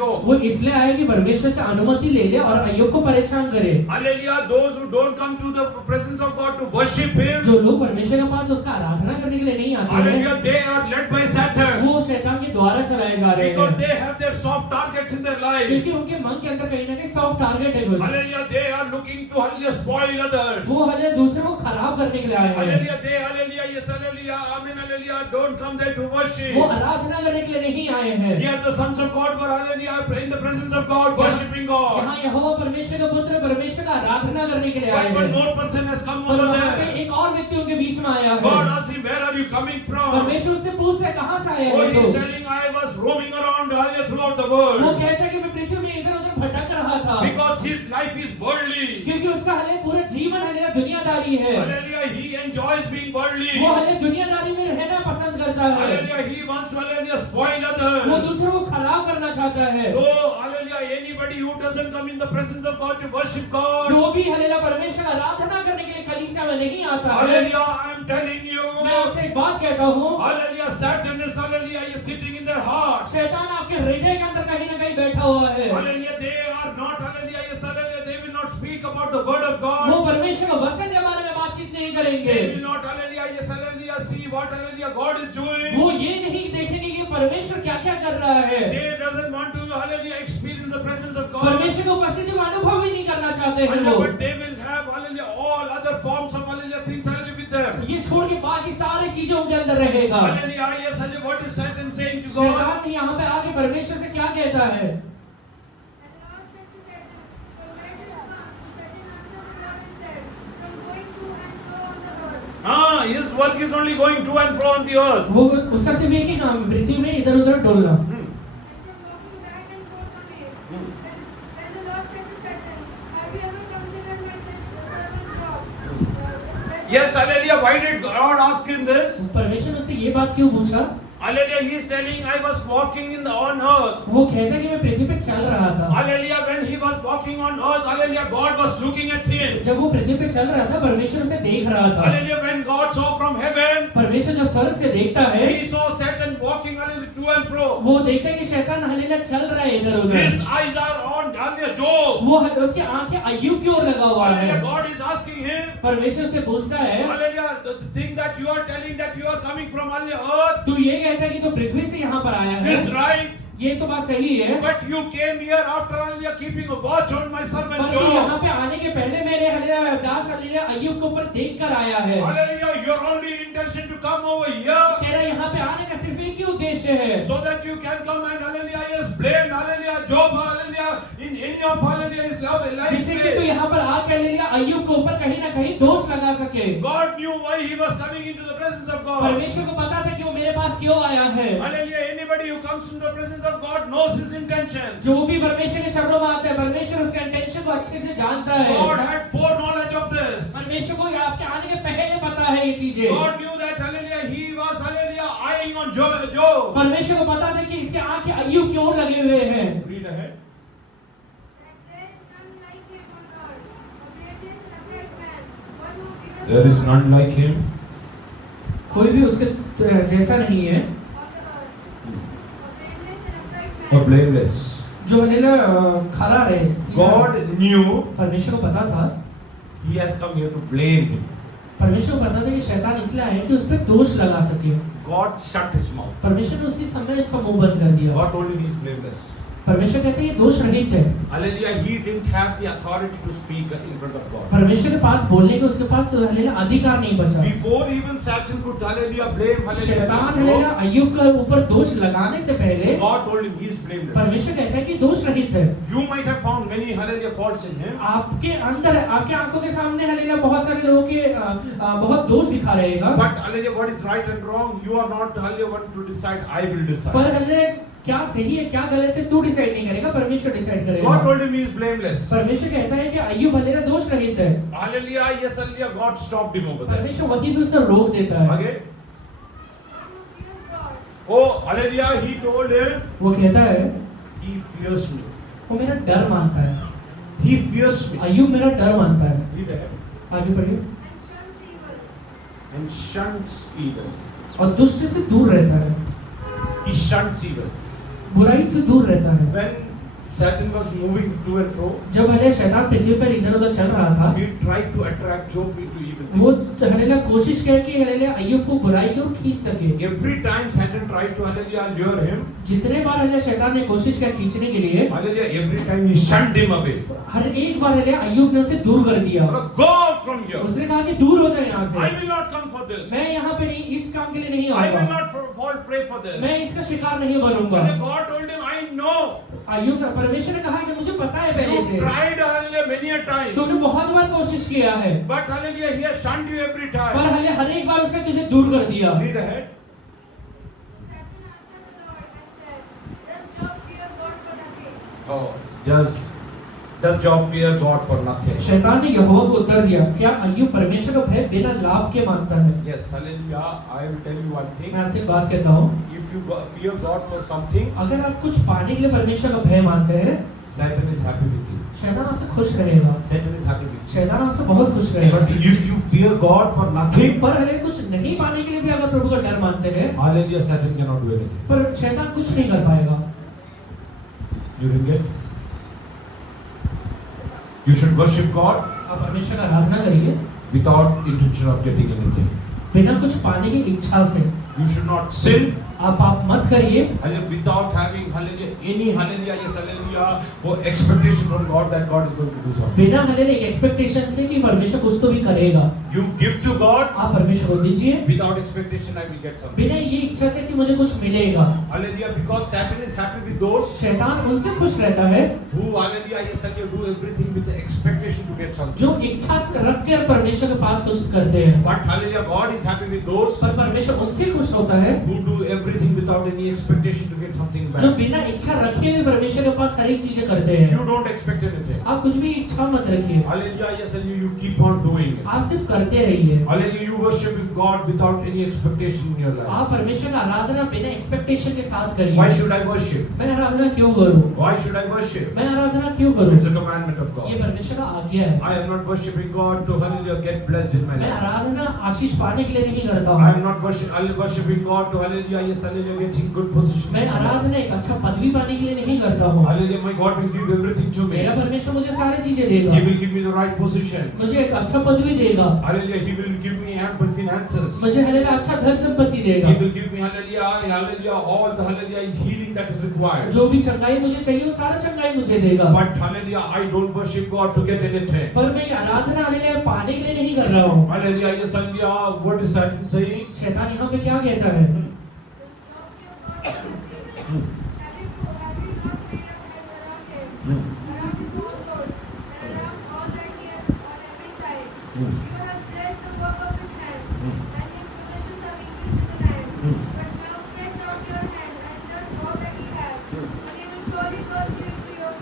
Job. वो इसलिए आया कि परमेश्वर से अनुमति ले ले और अय्यूब को परेशान करे. Hallelujah. Those who don't come to the presence of God to worship Him, जो लोग परमेश्वर के पास उसका आराधना करने के लिए नहीं आते हैं, hallelujah, they are led by Satan. वो शैतान के द्वारा चलाए जा रहे Because हैं. they have their soft targets in their life. क्योंकि उनके मन के अंदर कहीं ना कहीं सॉफ्ट टारगेट है कुछ. Hallelujah. They are looking to hallelujah spoil others. वो हले दूसरों को खराब करने के लिए आए हैं. Hallelujah. They hallelujah. Yes, hallelujah. Amen. Hallelujah. Don't come there to worship. वो आराधना करने के लिए नहीं आए हैं. Here the sons of God were hallelujah in the presence of God, worshiping God. यहाँ यहोवा परमेश्वर का पुत्र परमेश्वर का आराधना करने के लिए आए But one हैं. more person has come और over वहाँ पे there. एक और व्यक्ति उनके बीच में आया God है. asked him, where are you coming from? परमेश्वर उससे पूछता है कहाँ से आया Oh, है he is तू? telling, I was roaming around hallelujah throughout the वो world. कहता है कि मैं पृथ्वी में इधर उधर भटक रहा था. Because his life is worldly. क्योंकि उसका हले पूरा जीवन हले दुनियादारी है. Hallelujah. He enjoys being worldly. वो हले दुनियादारी में रहना पसंद करता है. Hallelujah. He wants to hallelujah spoil वो others. दूसरों को खराब करना चाहता है. Oh, hallelujah. Anybody who doesn't come in the presence of God to worship God. जो भी हलेला परमेश्वर का आराधना करने के लिए कलीसिया में नहीं आता है, Hallelujah. I am telling you. मैं आपसे एक बात कहता हूँ, Hallelujah. Satan is hallelujah is sitting in their heart. शैतान आपके हृदय के अंदर कहीं ना कहीं बैठा हुआ है. Hallelujah. They are not hallelujah. Yes, hallelujah. They will not speak about the word of वो God. परमेश्वर का वचन के बारे में बातचीत नहीं They करेंगे. will not hallelujah. Yes, hallelujah. See what hallelujah God is doing. वो ये नहीं देखेंगे कि परमेश्वर क्या क्या कर रहा है. They doesn't want to hallelujah experience the presence of God. परमेश्वर की उपस्थिति को अनुभव भी नहीं करना चाहते हैं Hallelujah, वो. but they will have hallelujah all other forms of hallelujah things hallelujah with them. ये छोड़ के बाकी सारी चीजें उनके अंदर रहेगा. Hallelujah. Yes, hallelujah. What is Satan saying to God? शैतान यहाँ पे आके परमेश्वर से क्या कहता है? His work is only going to and fro on the earth. वो उसका सिर्फ एक ही काम है, पृथ्वी में इधर उधर डोलना. Yes, hallelujah. Why did God ask him this? परमेश्वर ने उससे ये बात क्यों पूछा? Hallelujah. He is telling, I was walking on earth. वो कहता है कि मैं पृथ्वी पे चल रहा था. Hallelujah. When he was walking on earth, hallelujah, God was looking at him. जब वो पृथ्वी पे चल रहा था परमेश्वर उसे देख रहा था. Hallelujah. When God saw from heaven, परमेश्वर जब स्वर्ग से देखता है, he saw Satan walking hallelujah to and fro. वो देखता है कि शैतान हलेला चल रहा है इधर उधर. His eyes are on hallelujah Job. वो उसकी आंखें अय्यूब की ओर लगा हुआ है. Hallelujah. God is asking him. परमेश्वर से पूछता है, Hallelujah. The thing that you are telling that you are coming from hallelujah earth तू ये कहता है कि तू पृथ्वी से यहाँ पर आया है, is right. ये तो बात सही है. But you came here after hallelujah keeping a watch on my servant पर तू Job. यहाँ पे आने के पहले मेरे हलेला दास हलेला अय्यूब के ऊपर देख कर आया है. Hallelujah. Your only intention to come over here तेरा यहाँ पे आने का सिर्फ एक ही उद्देश्य है, so that you can come and hallelujah yes blame hallelujah Job hallelujah in any of hallelujah his love life. जिससे कि तू यहाँ पर आकर हलेला अय्यूब के ऊपर कहीं ना कहीं दोष लगा सके. God knew why he was coming into the presence of God. परमेश्वर को पता था कि वो मेरे पास क्यों आया है. Hallelujah. Anybody who comes into the presence of God knows his intentions. जो भी परमेश्वर के चरणों में आता है परमेश्वर उसका इंटेंशन को अच्छे से जानता है. God had foreknowledge of this. परमेश्वर को आपके आने के पहले पता है ये चीजें. God knew that hallelujah he was hallelujah eyeing on Job. परमेश्वर को पता था कि इसके आंखें अय्यूब की ओर लगे हुए हैं. Read ahead. There is none like him. कोई भी उसके जैसा नहीं है Or blameless. जो हलेला खरा रहे. God knew परमेश्वर को पता था he has come here to blame him. परमेश्वर को पता था कि शैतान इसलिए आया कि उस पर दोष लगा सके। God shut his mouth. परमेश्वर ने उसी समय उसका मुंह बंद कर दिया। God told him he's blameless. परमेश्वर कहते हैं ये दोष रहित है। Hallelujah. He didn't have the authority to speak in front of God. परमेश्वर के पास बोलने के उसके पास हालेलुया अधिकार नहीं बचा। Before even Satan could hallelujah blame शैतान हालेलुया अय्यूब के ऊपर दोष लगाने से पहले God told him he is blameless. परमेश्वर कहता है कि दोष रहित है। You might have found many hallelujah faults in him. आपके अंदर आपके आंखों के सामने हालेलुया बहुत सारे लोगों के बहुत दोष दिखा रहेगा। But hallelujah, what is right and wrong, you are not hallelujah one to decide. I will decide. पर हालेलुया क्या सही है क्या गलत है तू डिसाइड नहीं करेगा, परमेश्वर डिसाइड करेगा। God told him he is blameless. परमेश्वर कहता है कि अय्यूब हालेलुया दोष रहित है। Hallelujah, yes, hallelujah. God stopped him over there. परमेश्वर वहीं पे उसे रोक देता है। Okay. Fears God. Oh, hallelujah. He told him वो कहता है he fears me. वो मेरा डर मानता है। He fears me. अय्यूब मेरा डर मानता है। Read ahead. आगे पढ़िए। And shuns evil. And shuns evil. और दुष्ट से दूर रहता है, He shuns evil. बुराई से दूर रहता है। When Satan was moving to and fro, जब हालेलुया शैतान पृथ्वी पर इधर उधर चल रहा था, he tried to attract Job into evil वो things. हालेलुया कोशिश किया कि हालेलुया अय्यूब को बुराई की ओर खींच सके। Every time Satan tried to hallelujah lure him, जितने बार हालेलुया शैतान ने कोशिश किया खींचने के लिए, hallelujah, every time he shunned him away. हर एक बार हालेलुया अय्यूब ने उसे दूर कर दिया। Go out from here. उसने कहा कि दूर हो जाए यहाँ I से, will not come for this. मैं यहाँ पे नहीं, इस काम के लिए नहीं I will आऊंगा, not fall prey for this. मैं इसका शिकार नहीं बनूंगा। And God told him, I know. अय्यूब ने परमेश्वर ने कहा कि मुझे पता है पहले You से, tried hallelujah many a time. तूने बहुत बार कोशिश किया है, But hallelujah, he has shunned you every पर time. हालेलुया हर एक बार उसने तुझे दूर कर दिया। Read ahead. Satan answered the Lord and said, Does Job fear God for nothing? Oh, does Job fear God for nothing? शैतान ने यहोवा को उत्तर दिया, क्या अय्यूब परमेश्वर का भय बिना लाभ के मानता है? Yes, hallelujah. I will tell you one thing. मैं आपसे एक बात कहता हूँ, If you fear God for something, अगर आप कुछ पाने के लिए परमेश्वर का भय मानते हैं, Satan is happy with you. शैतान आपसे खुश रहेगा, Satan is happy with you. शैतान आपसे बहुत खुश रहेगा। But if you fear God for nothing, पर हालेलुया कुछ नहीं पाने के लिए भी अगर प्रभु का डर मानते हैं, hallelujah, Satan cannot do anything. पर शैतान कुछ नहीं कर पाएगा। You didn't get? You should worship God आप परमेश्वर का आराधना करिए without intention of getting anything. बिना कुछ पाने की इच्छा से। You should not sin आप पाप मत करिए hallelujah, without having hallelujah any hallelujah yes hallelujah or expectation from God that God is going to do something. बिना हालेलुया एक एक्सपेक्टेशन से कि परमेश्वर कुछ तो भी करेगा। You give to God आप परमेश्वर को दीजिए without expectation I will get something. बिना ये इच्छा से कि मुझे कुछ मिलेगा। Hallelujah, because Satan is happy with those शैतान उनसे खुश रहता है who hallelujah yes hallelujah do everything with the expectation to get something. जो इच्छा से रख कर परमेश्वर के पास कुछ करते हैं, But hallelujah, God is happy with those पर परमेश्वर उनसे खुश होता है who do everything without any expectation to get something जो back. बिना इच्छा रखे हुए परमेश्वर के पास सारी चीजें करते हैं। You don't expect anything. आप कुछ भी इच्छा मत रखिए, Hallelujah, yes hallelujah, you keep on doing it. आप सिर्फ करते रहिए। Hallelujah, you worship God without any expectation in your life. आप परमेश्वर का आराधना बिना एक्सपेक्टेशन के साथ Why करिए। should I worship? मैं आराधना क्यों करूं? Why should I worship? मैं आराधना क्यों करूं? It's a commandment of ये God. परमेश्वर का आज्ञा है। I am not worshiping God to hallelujah get blessed in my मैं life. आराधना आशीष पाने के लिए नहीं करता I am हूँ। not worshiping God to hallelujah yes hallelujah getting good position. मैं आराधना एक अच्छा पदवी पाने के लिए नहीं करता हूँ। Hallelujah, my God will give everything to me. मेरा परमेश्वर मुझे सारी चीजें देगा, He will give me the right position. मुझे एक अच्छा पदवी देगा, Hallelujah, He will give me ample finances. मुझे हालेलुया अच्छा धन संपत्ति देगा, He will give me hallelujah, hallelujah, all the hallelujah healing that is required. जो भी चंगाई मुझे चाहिए वो सारा चंगाई मुझे देगा। But hallelujah, I don't worship God to get anything. पर मैं ये आराधना हालेलुया पाने के लिए नहीं कर रहा हूँ। Hallelujah, yes, hallelujah. What is Satan saying? शैतान यहाँ पे क्या कहता है?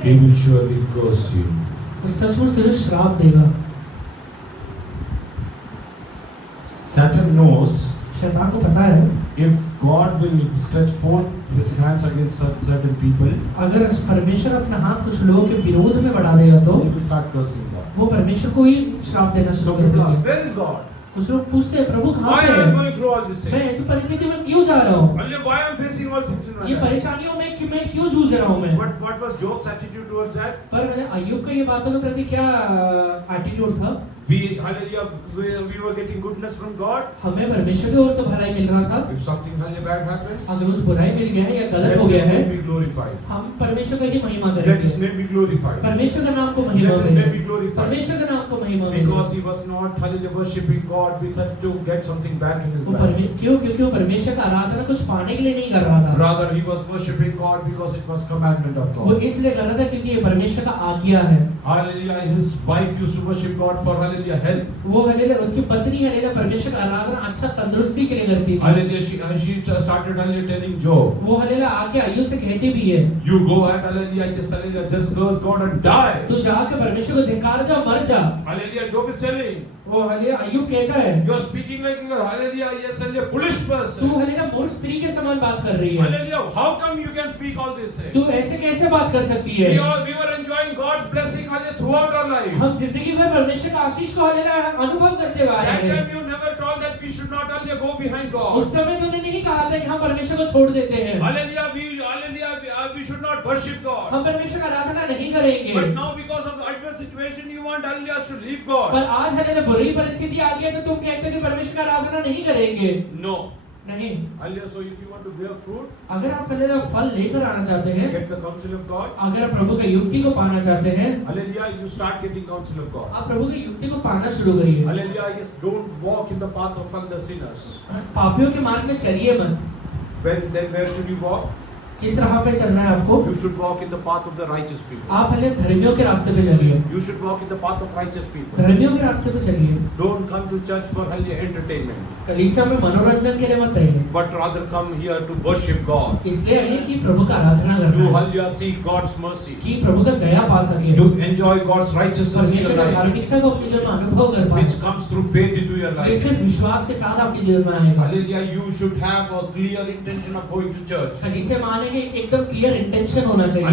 He will surely curse you. वो सचमुच तुझे श्राप देगा। Satan knows शैतान को पता है if God will stretch forth His hands against certain people, अगर परमेश्वर अपना हाथ कुछ लोगों के विरोध में बढ़ा देगा तो He will start cursing God. वो परमेश्वर को ही श्राप देना So शुरू कर people देगा। ask, where is God? कुछ लोग पूछते हैं प्रभु कहाँ Why पे am I है? going through all these मैं things? ऐसी परिस्थिति में क्यों जा रहा हूँ? Hallelujah, why am I facing all things in my ये life? परेशानियों में कि मैं क्यों जूझ रहा हूँ मैं? What was Job's attitude towards that? पर अय्यूब का ये बातों के प्रति क्या एटीट्यूड था? hallelujah, we were getting goodness from God. हमें परमेश्वर की ओर से भलाई मिल रहा था। If something hallelujah bad happens, अगर कुछ बुराई मिल गया है या गलत let हो गया His है, name be glorified. हम परमेश्वर का ही महिमा Let करेंगे। His name be glorified. परमेश्वर का नाम को महिमा Let His name be करेंगे। glorified. परमेश्वर का नाम को महिमा करेंगे। Because he was not hallelujah worshiping God with her to get something back in his वो life. क्योंकि वो परमेश्वर का आराधना कुछ पाने के लिए नहीं कर रहा था। Rather, he was worshiping God because it was commandment of वो God. इसलिए कर रहा था क्योंकि ये परमेश्वर का आज्ञा है। Hallelujah. His wife used to worship God for hallelujah health. वो हलेलुया उसकी पत्नी हलेलुया परमेश्वर का आराधना अच्छा तंदुरुस्ती के लिए करती थी। Hallelujah. She started hallelujah telling Job, वो हलेलुया आके अय्यूब से कहती भी है, you go and hallelujah just curse God and die. तू जाके परमेश्वर को धिक्कार दे और मर जा। Hallelujah. Job is telling, वो हलेलुया अय्यूब कहता है, you are speaking like you are hallelujah foolish तू person. हलेलुया मूर्ख स्त्री के समान बात कर रही है। Hallelujah. How come you can speak all this? तू ऐसे कैसे बात कर सकती है? We were enjoying God's blessing hallelujah throughout our life. हम जिंदगी भर परमेश्वर का आशीष को हलेलुया अनुभव करते हुए आए That हैं। time you never told that we should not hallelujah go behind God. उस समय तूने नहीं कहा था कि हम परमेश्वर को छोड़ देते हैं। Hallelujah, we should not worship God. हम परमेश्वर का आराधना नहीं करेंगे। But now because of the adverse situation, you want hallelujah us to leave God. पर आज हलेलुया बुरी परिस्थिति आ गई है तो तुम कहते हो कि परमेश्वर का आराधना नहीं करेंगे। No. नहीं। Hallelujah. So if you want to bear fruit, अगर आप हलेलुया फल लेकर आना चाहते हैं, get the counsel of God. अगर आप प्रभु की युक्ति को पाना चाहते हैं, Hallelujah, you start getting counsel of God. आप प्रभु की युक्ति को पाना शुरू करिए। Hallelujah, yes, don't walk in the path of all the sinners. पापियों के मार्ग में चलिए मत। Then where should you walk? किस राह पे चलना है आपको? You should walk in the path of the righteous people. आप हले धर्मियों के रास्ते पे चलिए। You should walk in the path of righteous people. धर्मियों के रास्ते पे चलिए। Don't come to church for hallelujah entertainment, कलीसिया में मनोरंजन के लिए मत रहिए। but rather come here to worship God. इसलिए आइए कि प्रभु का आराधना To करना है, hallelujah seek God's mercy. कि प्रभु का दया पा सके, To enjoy God's righteousness in परमेश्वर your की life, धार्मिकता को अपने जीवन में अनुभव कर पाए। which comes through faith into your ये life. सिर्फ विश्वास के साथ आपके जीवन में आएगा। Hallelujah, you should have a clear intention of going to church. कलीसिया में आने के एकदम क्लियर इंटेंशन होना चाहिए।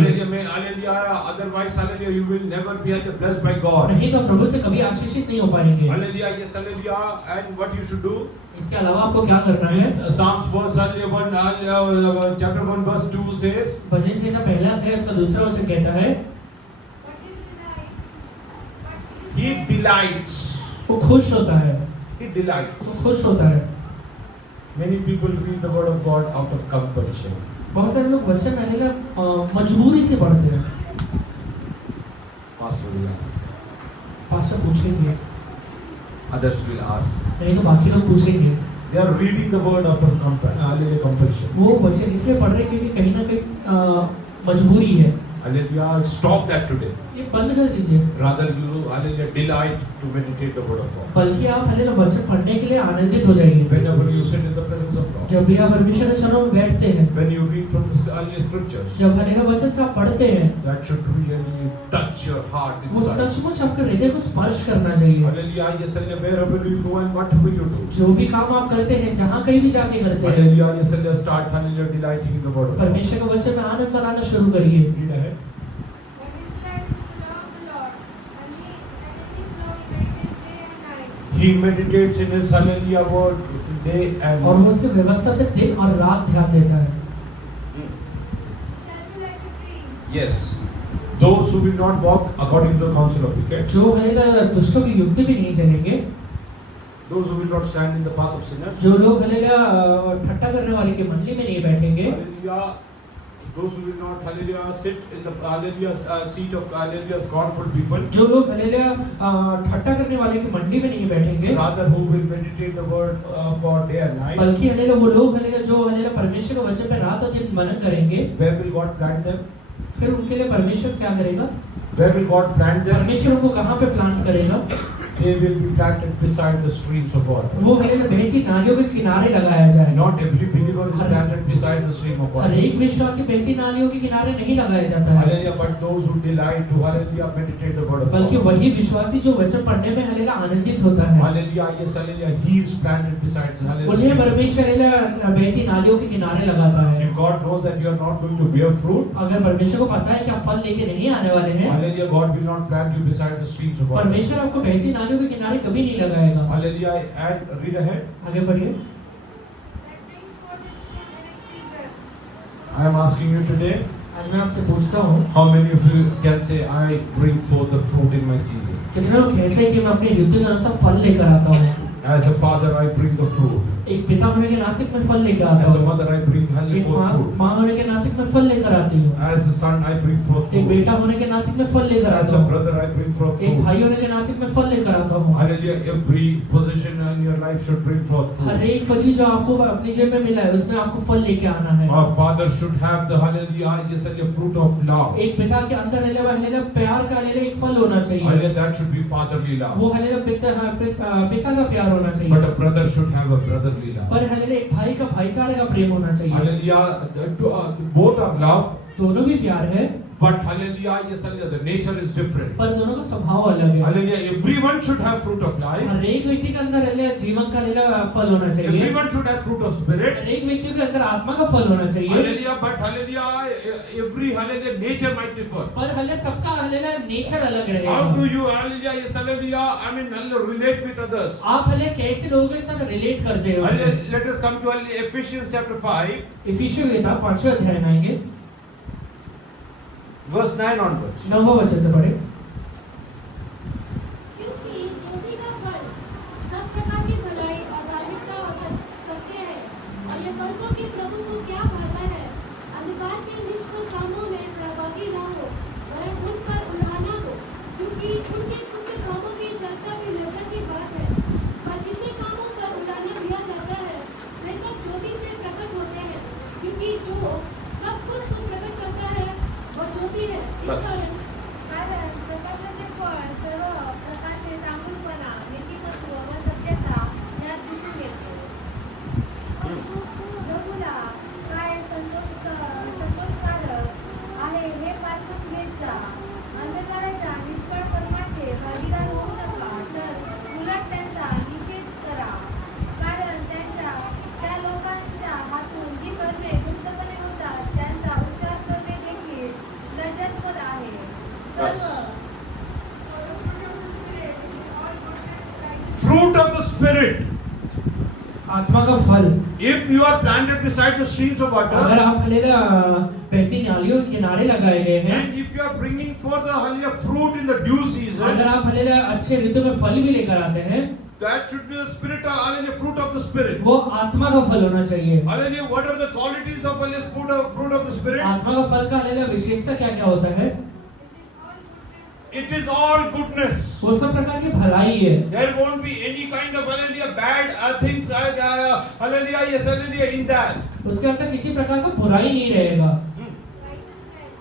Hallelujah, otherwise hallelujah, you will never be blessed by God. नहीं तो प्रभु से कभी आशीषित नहीं हो पाएंगे। Hallelujah, yes, hallelujah. And what you should do? इसके अलावा आपको क्या करना है? Psalms verse chapter 1 verse 2 says, भजन संहिता पहला अध्याय उसका दूसरा वचन कहता है, What is delight? He delights. वो खुश होता है, He delights. वो खुश होता है। Many people read the word of God out of compulsion. बहुत सारे लोग वचन हलेलुया मजबूरी से पढ़ते हैं। Pastor will ask. पास्टर पूछेंगे, Others will ask. नहीं तो बाकी लोग पूछेंगे। They are reading the word out of compulsion. वो वचन इसलिए पढ़ रहे हैं क्योंकि कहीं ना कहीं मजबूरी है। Hallelujah. Stop that today. ये बंद कर दीजिए। Rather you hallelujah delight to meditate the word of God. बल्कि आप हलेलुया वचन पढ़ने के लिए आनंदित हो जाइए। Whenever you sit in the presence of God. जब भी आप परमेश्वर के चरणों में बैठते हैं, When you read from the earlier scriptures. जब हलेलुया वचन से आप पढ़ते हैं, That should really touch your heart वो inside. सचमुच आपके हृदय को स्पर्श करना चाहिए। Hallelujah. Yes, hallelujah. Wherever you go and whatever you do. जो भी काम आप करते हैं, जहाँ कहीं भी जाके करते हैं, Hallelujah. Yes, hallelujah. Start hallelujah delighting in the word of God. परमेश्वर के वचन में आनंद मनाना शुरू करिए। Read ahead. What is delight is the law of the Lord, and he meditates day and night. He meditates in his hallelujah word day and और वो night. उसकी व्यवस्था पे दिन और रात ध्यान देता है। Shall be like a tree. Yes. Those who will not walk according to the counsel of wicked. जो हलेलुया दुष्टों की युक्ति भी नहीं चलेंगे, Those who will not stand in the path of sinners. जो लोग हलेलुया ठट्टा करने वाले की मंडली में नहीं बैठेंगे, Hallelujah. Those who will not hallelujah sit in the hallelujah seat of hallelujah scornful people. जो लोग हलेलुया ठट्टा करने वाले की मंडली में नहीं बैठेंगे, Rather who will meditate the word for day and night. बल्कि हलेलुया वो लोग हलेलुया जो हलेलुया परमेश्वर के वचन पे रात और दिन मनन करेंगे, Where will God plant them? फिर उनके लिए परमेश्वर क्या करेगा? Where will God plant them? परमेश्वर उनको कहाँ पे प्लांट करेगा? They will be planted beside the streams of water. वो हलेलुया बहती नालियों के किनारे लगाया जाएगा। Not every believer is planted beside the stream of her water. एक विश्वासी बहती नालियों के किनारे नहीं लगाया जाता है, Hallelujah. But those who delight to hallelujah meditate the word of बल्कि God. वही विश्वासी जो वचन पढ़ने में हलेलुया आनंदित होता है, Hallelujah. Yes, hallelujah. He is planted beside the उन्हें hallelujah. परमेश्वर हलेलुया बहती नालियों के किनारे लगाता है। If God knows that you are not going to bear fruit, अगर परमेश्वर को पता है कि आप फल लेके नहीं आने वाले हैं, hallelujah, God will not plant you beside the streams of water. परमेश्वर आपको बहती नालियों के किनारे कभी नहीं लगाएगा। Hallelujah. And read ahead. आगे बढ़िए। That brings forth its fruit in its season. I am asking you today, आज मैं आपसे पूछता हूँ, How many of you can say, I bring forth the fruit in my season? कितने लोग कहते हैं कि मैं अपनी ऋतु के अनुसार फल लेकर आता हूँ। As a father, I bring the fruit. एक पिता होने के नाते मैं फल लेकर आता As a हूँ। mother, I bring healthy एक forth fruit. माँ होने के नाते मैं फल लेकर आती हूँ। As a son, I bring forth एक fruit. बेटा होने के नाते मैं फल लेकर As आता a हूँ। brother, I bring forth एक fruit. भाई होने के नाते मैं फल लेकर आता हूँ। Hallelujah. Every position in your life should bring forth her fruit. एक पदवी जो आपको अपनी जेब में मिला है उसमें आपको फल लेके आना है। Our father should have the hallelujah, yes, and the fruit of love. एक पिता के अंदर हलेला प्यार का हलेला एक फल होना चाहिए। Hallelujah, that should be fatherly love. वो हलेला पिता का प्यार होना But चाहिए। a brother should have a brotherly love. पर हलेला एक भाई का भाईचारे का प्रेम होना चाहिए। Hallelujah. Both are love, दोनों भी प्यार है, but hallelujah, yes, hallelujah, the nature is different. पर दोनों का स्वभाव अलग है। Hallelujah. Everyone should have fruit of life. हर एक व्यक्ति के अंदर हलेला जीवन का हलेला फल होना चाहिए। Everyone should have fruit of spirit. हर एक व्यक्ति के अंदर आत्मा का फल होना चाहिए। Hallelujah. But hallelujah, every hallelujah nature might differ. पर हले सबका हलेला नेचर अलग How रहेगा। do you hallelujah, yes, hallelujah, I mean, relate with others? आप हले कैसे लोगों के साथ रिलेट करते हो? Hallelujah. Let us come to Ephesians chapter 5, इफिसियों की किताब 5वें अध्याय में आएंगे, verse 9 onwards. 9वां वचन से पढ़े। क्योंकि ज्योति का फल सब प्रकार की भलाई और धार्मिकता और सत्य है, और ये पलकों के प्रभु को क्या भाता है। अंधकार के निष्फल कामों में सहभागी न हो, वह उन पर उल्हाना हो, क्योंकि उनके कृत्य कामों की चर्चा भी लज्जा की बात है। पर जितने कामों पर उल्हाना दिया जाता है वे सब ज्योति से प्रकट होते हैं, क्योंकि जो सब कुछ को प्रकट करता है वह ज्योति है। इस बस। कारण कारण प्रकाशाचे फळ सर्व प्रकारचे चांगुलपणा, नीतिमत्व व सत्यता यात दिसून येते. प्रभूला काय संतोषकारक आहे हे पारखून घेत जा. अंधकाराच्या निष्फळ कर्माचे भागीदार होऊ नका, तर उलट त्यांचा निषेध करा. कारण त्या लोकांच्या हातून जी कर्मे गुप्तपणे होतात त्यांचा उच्चार करणे देखील लज्जास्पद आहे. Fruit of the spirit. आत्मा का फल, If you are planted beside the streams of अगर water, आप हलेला बहती नालियों के किनारे लगाए गए हैं, and if you are bringing forth the hallelujah fruit in the due अगर season, आप हलेला अच्छे ऋतु में फल भी लेकर आते हैं, that should be the spirit of hallelujah fruit of the spirit. वो आत्मा का फल होना चाहिए। Hallelujah. What are the qualities of hallelujah fruit of the spirit? आत्मा का फल का हलेला विशेषता क्या क्या होता है? It is all goodness. वो सब प्रकार की भलाई है। There won't be any kind of hallelujah bad things. Hallelujah, yes, hallelujah in that. उसके अंदर किसी प्रकार का बुराई नहीं रहेगा,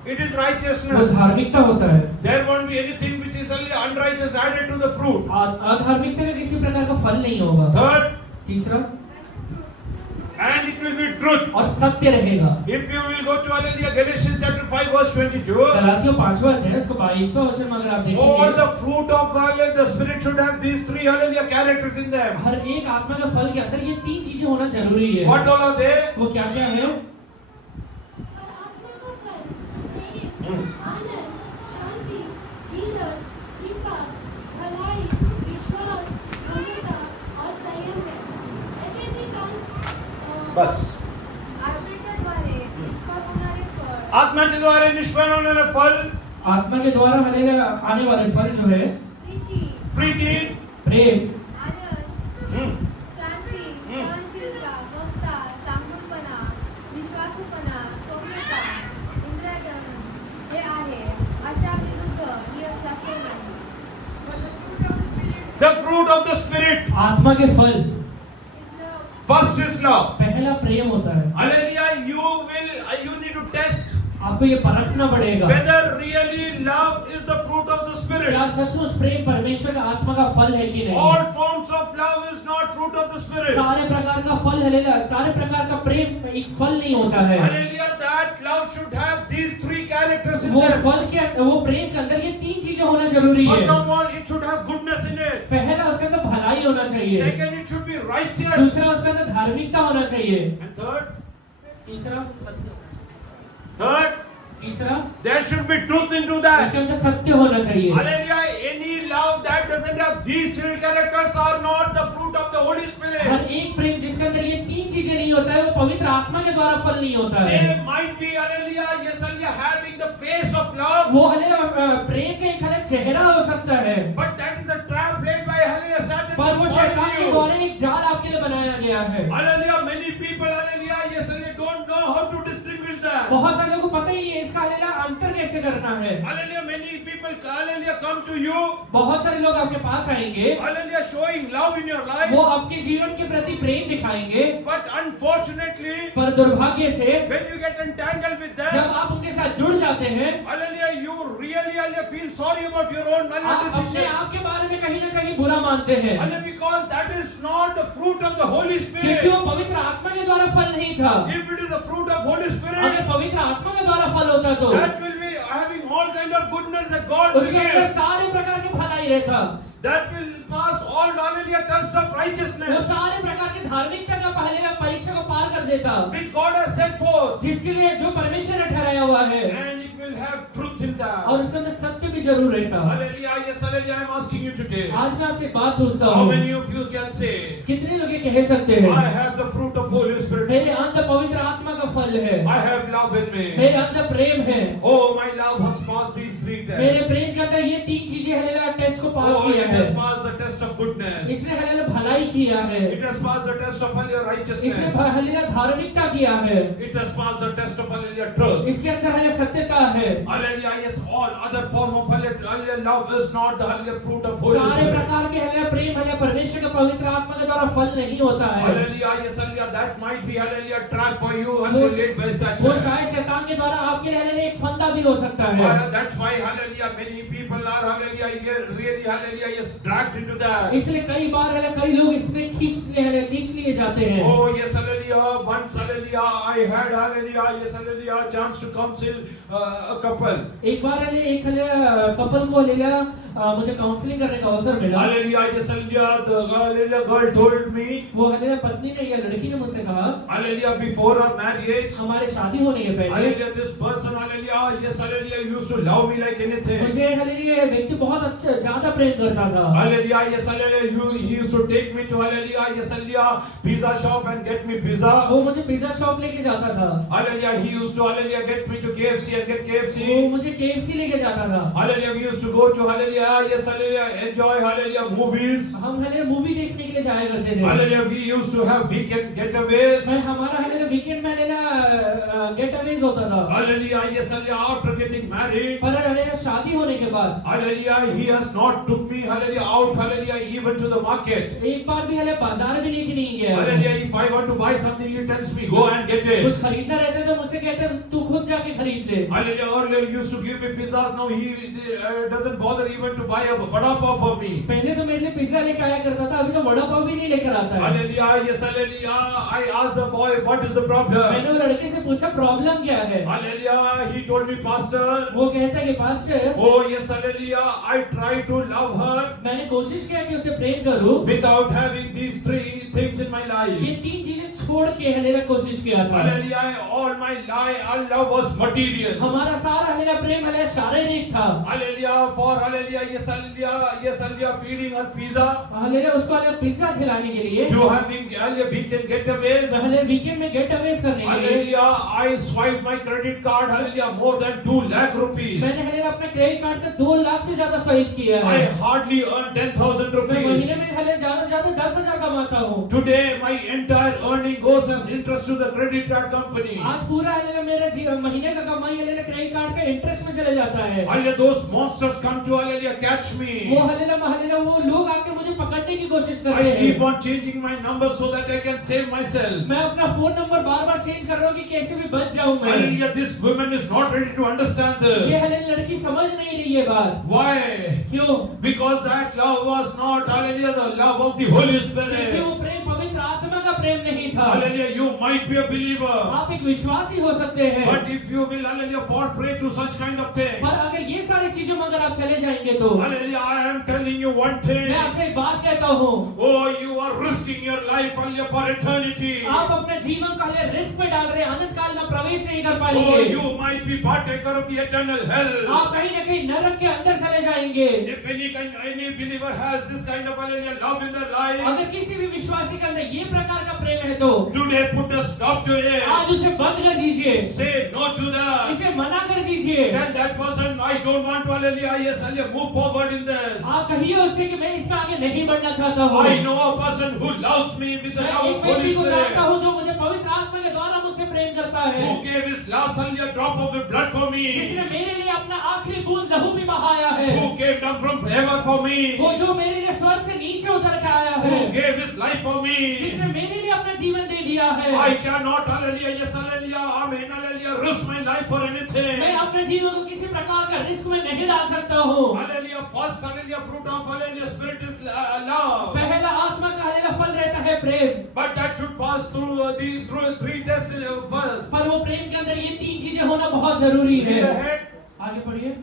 It is वो righteousness. धार्मिकता होता है। There won't be anything which is hallelujah unrighteous added to the fruit. अधार्मिकता का किसी प्रकार का फल नहीं होगा। Third, तीसरा, and it will be truth. और सत्य रहेगा। If you will go to hallelujah Galatians chapter 5 verse 22, गलातियों 5वां अध्याय इसको 22वां वचन में अगर आप all देखेंगे, the fruit of hallelujah the spirit should have these three hallelujah characters in them. हर एक आत्मा के फल के अंदर ये तीन चीजें होना जरूरी है। What all are they? वो क्या क्या है? आत्मा का फल प्रेम, आनंद, शांति, धीरज, कृपा, भलाई, विश्वास, नम्रता और संयम है। ऐसे काम बस आत्मेच्या द्वारे निष्फळ होणारे फळ आत्मा के द्वारा निष्फल होने वाले फल आत्मा के द्वारा हलेला आने वाले फल जो है प्रीती, प्रीति, प्रेम, आनंद, शांती, सहनशीलता, ममता, चांगुलपणा, विश्वासूपणा, सौम्यता, इंद्रियदमन हे आहे. अशा विरुद्ध नियमशास्त्र नाही. the fruit of the spirit. आत्मा के फल, इसलं First is love. पहला प्रेम होता है। Hallelujah. You need to test आपको ये परखना पड़ेगा whether really love is the fruit of the spirit. क्या सचमुच प्रेम परमेश्वर का आत्मा का फल है कि नहीं। All forms of love is not fruit of the spirit. सारे प्रकार का फल हलेला, सारे प्रकार का प्रेम एक फल नहीं होता है। Hallelujah. That love should have these three characters in वो them. फल के, वो प्रेम के अंदर ये तीन चीजें होना जरूरी First है। of all, it should have goodness in it. पहला उसके अंदर भलाई होना चाहिए, Second, it should be righteous. दूसरा उसके अंदर धार्मिकता होना चाहिए, And third, तीसरा there should be truth into उसके that. अंदर सत्य होना चाहिए। Hallelujah. Any love that doesn't have these three characters are not the fruit fruit of the Holy Spirit. हर एक प्रेम जिसके अंदर ये तीन चीजें नहीं होता है वो पवित्र आत्मा के द्वारा फल नहीं होता है। They might be, hallelujah, yes, hallelujah, having the face of love, वो प्रेम का एक अलग चेहरा हो सकता है, but that is a trap laid by, hallelujah, Satan पर to वो spoil शैतान के you. द्वारा एक जाल आपके लिए बनाया गया है। Hallelujah, many people, hallelujah, yes, hallelujah, don't know how to distinguish that. बहुत सारे लोगों को पता ही नहीं है इसका अंतर कैसे करना है। Hallelujah, many people, hallelujah, come to you, बहुत सारे लोग आपके पास आएंगे, hallelujah, showing love in your life, वो आपके जीवन के प्रति प्रेम दिखाएंगे, but unfortunately, पर दुर्भाग्य से when you get entangled with them, जब आप उनके साथ जुड़ जाते हैं, hallelujah, you really, hallelujah, feel sorry about your own आप अपने decisions. आप के बारे में कहीं ना कहीं बुरा मानते हैं, Hallelujah, because that is not the fruit of the Holy क्योंकि Spirit. वो पवित्र आत्मा के द्वारा फल नहीं था। If it is the fruit of Holy Spirit, अगर पवित्र आत्मा के द्वारा फल होता तो that will be having all kind of goodness that God will उसके अंदर give. सारे प्रकार के भलाई रहता, That will pass all, hallelujah, test of वो righteousness, सारे प्रकार के धार्मिकता का पहले परीक्षा को पार कर देता, which God has set forth. जिसके लिए जो परमेश्वर ने ठहराया हुआ है, And it will have truth in that. और उसके अंदर सत्य भी जरूर रहता। Hallelujah, yes, hallelujah, I am asking you today. आज मैं आपसे एक बात पूछता How हूँ, many of you can say, कितने लोग ये कह सकते हैं I have the fruit of Holy Spirit, मेरे अंदर पवित्र आत्मा का फल है, I have love in me. मेरे अंदर प्रेम है, Oh, my love has passed these three मेरे tests. प्रेम के अंदर ये तीन चीजें हलेला टेस्ट को पास Oh, किया it है, has passed the test of goodness. इसने हलेला भलाई किया है, It has passed the test of hallelujah इसने righteousness. हलेला धार्मिकता किया है, It has passed the test of hallelujah truth. इसके अंदर हलेला सत्यता है। Hallelujah, yes, all other form of hallelujah love is not the hallelujah fruit of Holy सारे Spirit. प्रकार के हलेला प्रेम हलेला परमेश्वर के पवित्र आत्मा के द्वारा फल नहीं होता है। Hallelujah, yes, hallelujah, that might be hallelujah trap for you, hallelujah laid by वो Satan. शायद शैतान के द्वारा आपके लिए हलेला एक फंदा भी हो सकता है। That's why hallelujah many people are hallelujah really hallelujah yes dragged into that. इसलिए कई बार हलेला कई लोग इसमें खींच लिए जाते हैं। Oh yes, hallelujah, once hallelujah I had hallelujah yes hallelujah chance to counsel a couple. एक बार हलेला एक हलेला कपल को हलेला मुझे काउंसलिंग करने का अवसर मिला। Hallelujah, yes, hallelujah, the hallelujah girl told me, वो हलेला पत्नी ने या लड़की ने मुझसे कहा, hallelujah, before our marriage, हमारे शादी होने के पहले hallelujah, this person, hallelujah, yes, hallelujah, used to love me like anything. मुझे हलेला ये व्यक्ति बहुत अच्छा ज्यादा प्रेम करता था। Hallelujah, yes, hallelujah, he used to take me to hallelujah, yes, hallelujah, pizza shop and get me pizza. वो मुझे पिज्जा शॉप लेके जाता था, Hallelujah, he used to hallelujah get me to KFC and get वो KFC. मुझे KFC लेके जाता था। Hallelujah, we used to go to hallelujah, yes, hallelujah, enjoy hallelujah movies. हम हलेला मूवी देखने के लिए जाया करते थे। Hallelujah, we used to have weekend getaways. मैं हमारा हलेला वीकेंड में हलेला गेट अवेज होता था। Hallelujah, yes, hallelujah, after getting married. पर हलेला शादी होने के बाद Hallelujah, he has not took me hallelujah out hallelujah even to the market. एक बार भी हलेला बाजार भी लेके नहीं गया। Hallelujah, if I want to buy something, he tells me go and get कुछ it. खरीदना रहता तो मुझसे कहते तू खुद जाके खरीद ले। Hallelujah, earlier he used to give me pizzas. Now he doesn't bother even to buy a vada pav for me. पहले तो मेरे लिए पिज्जा लेके आया करता था, अभी तो वड़ा पाव भी नहीं लेकर आता है। Hallelujah, yes, hallelujah. I asked the boy, what is the problem? मैंने वो लड़के से पूछा प्रॉब्लम क्या है। Hallelujah, he told me, Pastor. वो कहता है कि pastor Oh yes, hallelujah. I try to love her मैंने कोशिश किया कि उसे प्रेम करूं, without having these three things in my ये life. तीन चीजें छोड़ के हलेला कोशिश किया था। Hallelujah, all my life, all love was material. हमारा सारा हलेला प्रेम हलेला शारीरिक था। Hallelujah, for hallelujah, yes, hallelujah, feeding her pizza, हलेला उसको हलेला पिज्जा खिलाने के लिए, to having hallelujah weekend getaways. हलेला वीकेंड में गेट अवेज करने के लिए Hallelujah, I swiped my credit card, hallelujah, more than 2 lakh rupees. मैंने हलेला अपने क्रेडिट कार्ड का 2 लाख से ज्यादा स्वाइप किया I है। hardly earned 10,000 मैं महीने rupees. में हलेला ज्यादा से ज्यादा 10,000 कमाता हूँ। Today, my entire earning goes as interest to the credit card company. आज पूरा हलेला मेरा महीने का कमाई हलेला क्रेडिट कार्ड का इंटरेस्ट में चले जाता है। Hallelujah, those monsters come to hallelujah catch वो me. हलेला वो लोग आके मुझे पकड़ने की कोशिश कर I रहे keep हैं। on changing my number so that I can save myself. मैं अपना फोन नंबर बार बार चेंज कर रहा हूँ कि कैसे भी बच जाऊं मैं। Hallelujah, this woman is not ready to understand ये this. हलेला लड़की समझ नहीं रही ये बात। Why? क्यों? Because that love was not hallelujah the love of the Holy क्योंकि Spirit. वो प्रेम पवित्र आत्मा का का प्रेम नहीं था। Hallelujah. You might be a believer. आप एक विश्वासी हो सकते हैं, But if you will, hallelujah, fall prey to such kind of things. पर अगर ये सारी चीजों में अगर आप चले जाएंगे तो Hallelujah. I am telling you one thing. मैं आपसे एक बात कहता हूँ, Oh, you are risking your life, hallelujah, for eternity. आप अपने जीवन का रिस्क में डाल रहे हैं, अनंत काल में प्रवेश नहीं कर Oh, पाएंगे। you might be partaker of the eternal hell. आप कहीं ना कहीं नरक के अंदर चले जाएंगे। If any believer has this kind of hallelujah love in their life, अगर किसी भी विश्वासी के अंदर ये प्रकार का प्रेम है तो today put a stop to it. आज उसे बंद कर दीजिए, Say no to that. इसे मना कर दीजिए। Tell that person, I don't want to hallelujah, yes, hallelujah, move forward in this. आप कहिए उससे कि मैं इसमें आगे नहीं बढ़ना चाहता हूँ। I know a person who loves me with the मैं love एक of व्यक्ति Holy को जानता Spirit, हूँ जो मुझे पवित्र आत्मा के द्वारा मुझसे प्रेम करता है, who gave his last hallelujah drop of the blood for जिसने me, मेरे लिए अपना आखिरी बूंद लहू भी बहाया है, who came down from heaven for me, वो जो मेरे लिए स्वर्ग से नीचे उतर के आया है, who gave his life for me. जिसने मेरे लिए अपना जीवन दे दिया है। I cannot, hallelujah, yes, hallelujah, amen, hallelujah, risk my life for anything. मैं अपने जीवन को किसी प्रकार का रिस्क में नहीं डाल सकता हूँ। Hallelujah, first, hallelujah, fruit of hallelujah, spirit is love. पहला आत्मा का हलेला फल रहता है प्रेम, But that should pass through these three tests first. पर वो प्रेम के अंदर ये तीन चीजें होना बहुत जरूरी है। Read ahead. आगे पढ़िए।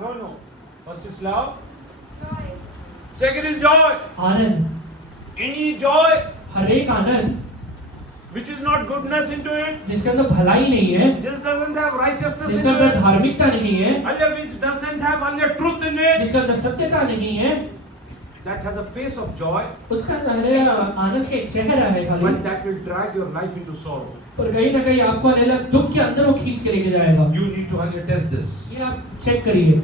No. First is love. Joy. Second is joy. Anand, Any joy हर एक आनंद which is not goodness into it, जिसके अंदर भलाई नहीं है, just doesn't have righteousness जिसके into अंदर it, धार्मिकता नहीं है, hallelujah, which doesn't have hallelujah truth in it, जिसके अंदर सत्यता नहीं है, that has a face of joy, उसका हलेला आनंद के चेहरा है खाली, but that will drag your life into sorrow. पर कहीं ना कहीं आपको हलेला दुख के अंदर वो खींच के लेके जाएगा। You need to hallelujah test this. ये आप चेक करिए,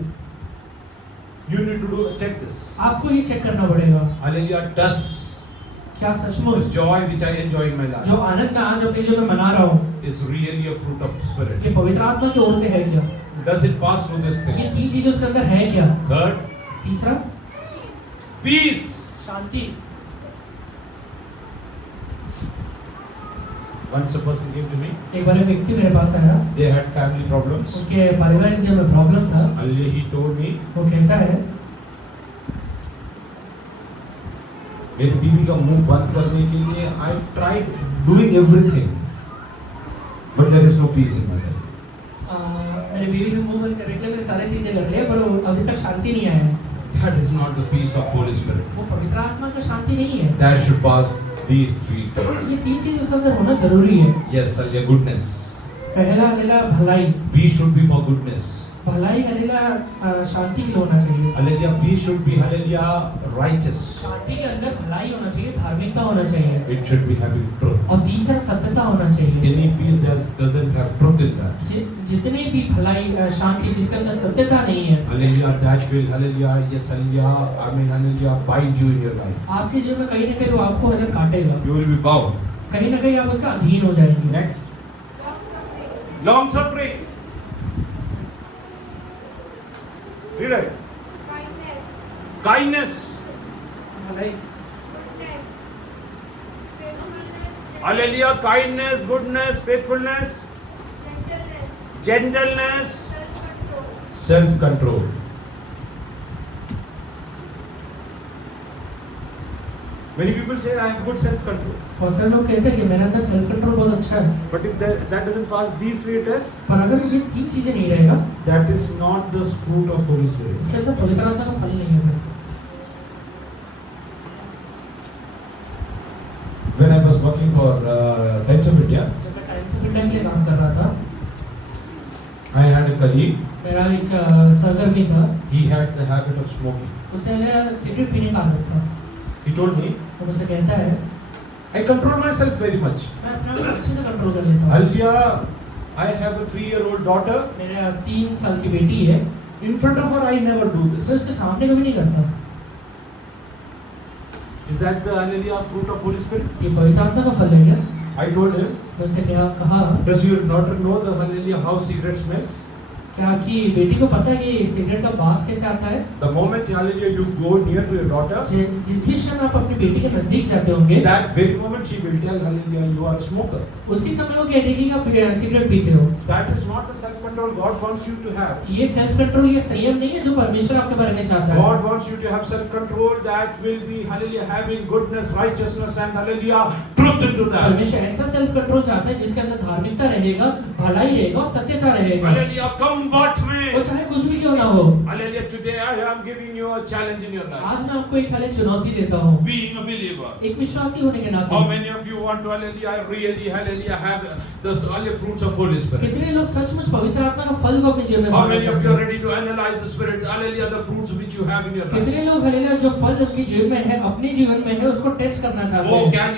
You need to check this. आपको ये चेक करना पड़ेगा, Hallelujah, does क्या सचमुच this joy which I enjoy in my life जो आनंद मैं आज अपने जीवन में मना रहा हूँ, is really a fruit of spirit? ये पवित्र आत्मा की ओर से है क्या? Does it pass through this ये thing? तीन चीजें उसके अंदर है क्या? Third, तीसरा, peace. Shanti. Once a person came to me, एक बार एक व्यक्ति मेरे पास आया, they had family problems. उनके पारिवारिक जीवन में प्रॉब्लम था। Hallelujah, he told me, वो कहता है मेरी बीवी का मुंह बंद करने के लिए I tried doing everything, but there is no peace in my life. मेरे बीवी को मुंह बंद करने के लिए मैंने सारी चीजें कर ली, पर अभी तक शांति नहीं आया है। That is not the peace of Holy Spirit. वो पवित्र आत्मा का शांति नहीं है। That should pass these three ये tests. तीन चीज उसके अंदर होना जरूरी है। Yes, hallelujah, goodness. पहला हलेला भलाई, P should be for goodness. भलाई हलेला शांति के लिए होना चाहिए। Hallelujah, P should be hallelujah righteous. शांति के अंदर भलाई होना चाहिए, धार्मिकता होना चाहिए, It should be having truth. और तीसरा सत्यता होना चाहिए। Any peace that doesn't have truth in that, जितने भी भलाई शांति जिसके अंदर सत्यता नहीं है, hallelujah, that will hallelujah, yes, hallelujah, amen, hallelujah, bind you in your life. आपके जीवन में कहीं ना कहीं वो आपको हलेला काटेगा, You will be bound. कहीं ना कहीं आप उसका अधीन हो जाएंगे। Next, Long suffering. long suffering. Read it. Kindness. Kindness. भलाई, Goodness. Faithfulness. Hallelujah, kindness, goodness, faithfulness, Gentleness. gentleness, Self-control. self-control. Many people say I have good self-control, बहुत सारे लोग कहते हैं कि मेरे अंदर सेल्फ कंट्रोल बहुत अच्छा है, but if that doesn't pass these three tests, पर अगर ये तीन चीजें नहीं रहेगा, that is not the fruit of Holy Spirit. इसके अंदर पवित्र आत्मा का फल नहीं है। When I was working for Times of India, जब मैं टाइम्स ऑफ इंडिया के लिए काम कर रहा था, I had a colleague. मेरा एक सहकर्मी था, He had the habit of smoking. उसे सिगरेट पीने का आदत था। He told me, वो मुझसे कहता है, I control myself very much. मैं अपने आप को अच्छे से कंट्रोल कर लेता हूँ। Hallelujah, I have a 3-year-old daughter. मेरा 3 साल की बेटी है, In front of her, I never do मैं this. उसके सामने कभी नहीं करता। Is that the hallelujah fruit of Holy Spirit? ये पवित्र आत्मा का फल है क्या? I told him, मैं उससे कहा, does your daughter know the hallelujah how cigarette smells? क्या आपकी बेटी को पता है कि सिगरेट का बास कैसे आता है? The moment, hallelujah, you go near to your daughter, जिस भी क्षण आप अपनी बेटी के नजदीक जाते होंगे, that very moment she will tell, hallelujah, you are a smoker. उसी समय वो कह देगी कि आप सिगरेट पीते हो। That is not the self-control God wants you to have. ये सेल्फ कंट्रोल, ये संयम नहीं है जो परमेश्वर आपके बारे में चाहता है। God wants you to have self-control that will be, hallelujah, having goodness, righteousness and, hallelujah, truth into that. परमेश्वर ऐसा सेल्फ कंट्रोल चाहता है जिसके अंदर धार्मिकता रहेगा, भलाई रहेगा और सत्यता रहेगा। Hallelujah, come what may. वो चाहे कुछ भी क्यों ना हो। Hallelujah, today I am giving you a challenge in your life. आज मैं आपको एक चुनौती देता हूँ। Being a believer. एक विश्वासी होने के नाते। How many of you want to, hallelujah, really, hallelujah, have the only fruits of Holy Spirit? कितने लोग सचमुच पवित्र आत्मा का फल को अपने जीवन में How पाना many of चाहते you are हैं? ready to analyze the Spirit, hallelujah, the fruits which you have in your life? कितने लोग हालेलुया जो फल उनके जीवन में है, अपने जीवन में है, उसको टेस्ट करना चाहते Oh, हैं?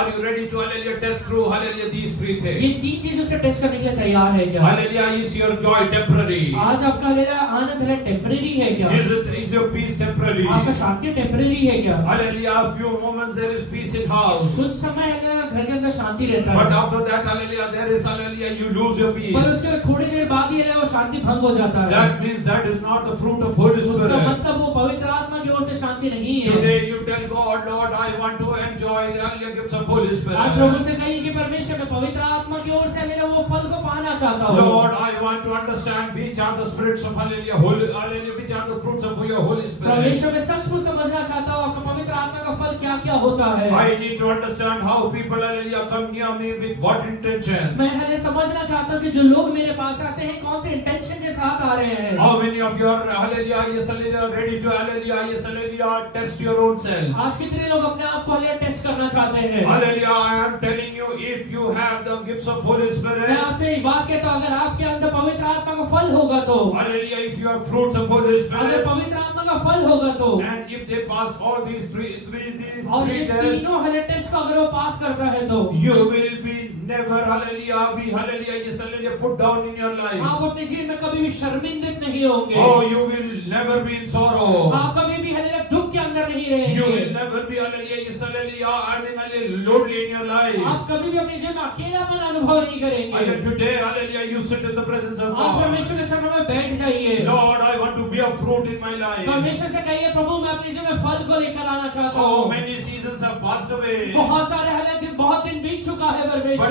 are you ready to, hallelujah, test through, hallelujah, these three ये things? तीन चीजों से टेस्ट करने के लिए तैयार है क्या? Hallelujah, is your joy temporary? आज आपका हालेलुया आनंद है टेम्परेरी है क्या? Is your peace temporary? आपका शांति टेम्परेरी है क्या? Hallelujah, a few moments there is peace in house. कुछ समय हालेलुया घर के अंदर शांति रहता But है, after that, hallelujah, there is, hallelujah, you lose your पर peace. उसके थोड़ी देर बाद ही हालेलुया वो शांति भंग हो जाता है। That means that is not the fruit of Holy उसका Spirit. मतलब वो पवित्र आत्मा की ओर से शांति नहीं है। Today you tell God, Lord, I want to enjoy the hallelujah gifts of Holy आज प्रभु Spirit. से कहिए कि परमेश्वर मैं पवित्र आत्मा की ओर से हालेलुया वो फल को पाना चाहता हूँ। Lord, I want to understand which are the spirits of hallelujah, hallelujah, which are the fruits of your Holy Spirit. परमेश्वर मैं सचमुच समझना चाहता हूँ आपका पवित्र आत्मा का फल क्या क्या होता है। I need to understand how people, hallelujah, come near me with what intentions. मैं हालेलुया समझना चाहता हूँ कि जो लोग मेरे पास आते हैं कौन से इंटेंशन के साथ आ रहे हैं। How many of you are, hallelujah, yes, hallelujah, ready to, hallelujah, yes, hallelujah, test your own self. आज कितने लोग अपने आप को हालेलुया टेस्ट करना चाहते हैं। Hallelujah, I am telling you, if you have the gifts of Holy मैं Spirit, आपसे एक बात कहता हूँ, अगर आपके अंदर पवित्र आत्मा का फल होगा तो, hallelujah, if you have fruits of Holy अगर Spirit, पवित्र आत्मा का फल होगा तो, and if they pass all these three और ये tests, तीनों हालेलुया टेस्ट को अगर वो पास करता है तो you will be never, hallelujah, be, hallelujah, yes, hallelujah, put down in your life. आप अपने जीवन में कभी भी शर्मिंदित नहीं होंगे। Oh, you will never be in sorrow. आप कभी भी हालेलुया दुख के अंदर नहीं You रहेंगे। will never be, hallelujah, yes, hallelujah, I mean, hallelujah, lonely in your life. आप कभी भी अपने जीवन में अकेलापन अनुभव नहीं करेंगे। And today, hallelujah, you sit in the presence of आज God. परमेश्वर के चरणों में बैठ जाइए। Lord, I want to be a fruit in my life. परमेश्वर से कहिए प्रभु मैं अपने जीवन में फल को लेकर आना चाहता Oh, हूँ। many seasons have passed away. बहुत सारे हालेलुया दिन बहुत दिन बीत चुका है But परमेश्वर,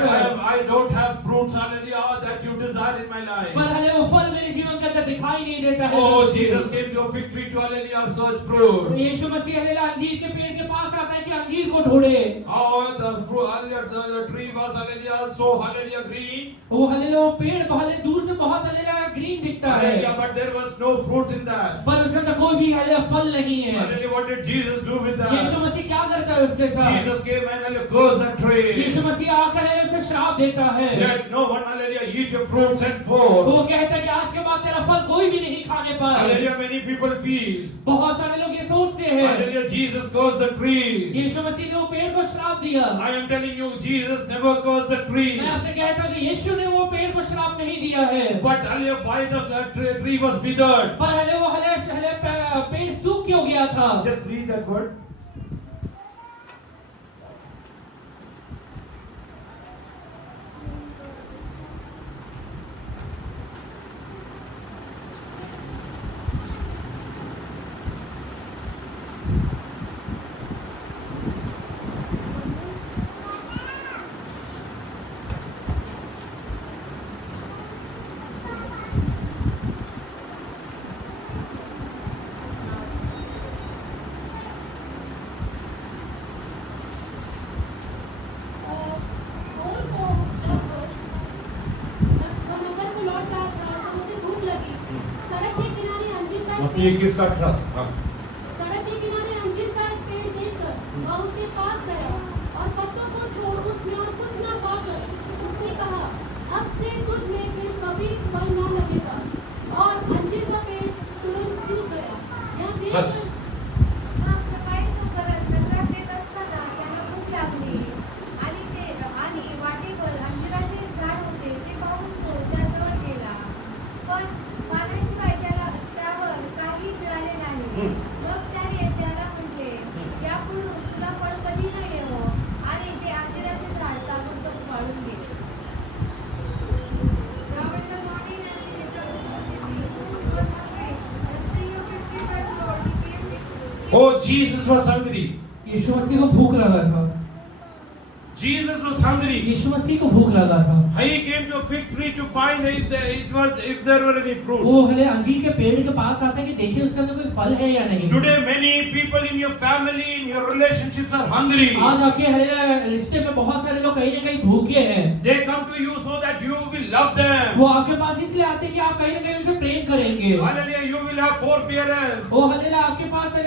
I don't have fruits, hallelujah, that you desire in my life. पर हालेलुया वो फल मेरे जीवन के अंदर दिखाई नहीं देता है। Oh, Jesus came to a fig tree to, hallelujah, search fruits. यीशु मसीह हालेलुया अंजीर के पेड़ के पास आता है कि अंजीर को ढूंढे। Oh, the fruit, hallelujah, the tree was, hallelujah, so, hallelujah, green. वो हालेलुया वो पेड़ हालेलुया दूर से बहुत हालेलुया ग्रीन दिखता है, Hallelujah, but there was no fruits in that. पर उसके अंदर कोई भी हालेलुया फल नहीं है। Hallelujah, what did Jesus do with Yeshu that? मसीह क्या करता है उसके साथ? Jesus came and, hallelujah, cursed that tree. यीशु मसीह आकर हालेलुया उसे श्राप देता है। Let no one, hallelujah, eat your fruits henceforth. वो कहता है कि आज के बाद तेरा फल कोई भी नहीं खाने पाए। Hallelujah, many people feel. बहुत सारे लोग ये सोचते हैं, Hallelujah, Jesus cursed the tree. यीशु मसीह ने वो पेड़ को श्राप दिया। I am telling you, Jesus never cursed the tree. मैं आपसे कहता हूँ कि यीशु ने वो पेड़ को श्राप नहीं दिया है, But, hallelujah, why that tree was withered? पर हालेलुया वो हालेलुया पेड़ सूख क्यों गया था? Just read that word. और को जब नगर को लौट रहा था तो उसे भूख लगी। सड़क के किनारे अंजीर का एक पेड़- किसका ट्रस्ट? सड़क के किनारे अंजीर का एक पेड़ देखकर वह उसके पास गया और पत्तों को छोड़ उसमें और कुछ न पाकर उसने कहा, अब से तुझ में फिर कभी फल न लगेगा। और अंजीर का पेड़ तुरंत सूख गया। यह देख बस। मग सकाळी तो नगरात येत असताना त्याला भूक लागली आणि वाटेवर अंजिराचे एक झाड होते ते पाहून तो त्याजवळ गेला, पण पाण्याशिवाय त्यावर काही मिळाले नाही. मग त्याने त्याला म्हटले, यापुढून तुला फळ कधी न येवो. आणि ते अंजिराचे झाड ताबडतोब वाळून गेले. Oh, Jesus was hungry. यीशु मसीह को भूख लगा था। Jesus was hungry. यीशु मसीह को भूख लगा था। He came to a fig tree to find if there were any fruit. वो हले अंजीर के पेड़ के पास आता है कि देखिए उसके अंदर कोई फल है या नहीं। Today many people in your family, in your relationships are hungry. आज आपके हले रिश्ते में बहुत सारे लोग कहीं न कहीं भूखे हैं। They come to you so that you will love them. वो आपके पास इसलिए आते हैं कि आप कहीं न कहीं उनसे प्रेम करेंगे। Hallelujah, you will have forbearance. वो हले आपके पास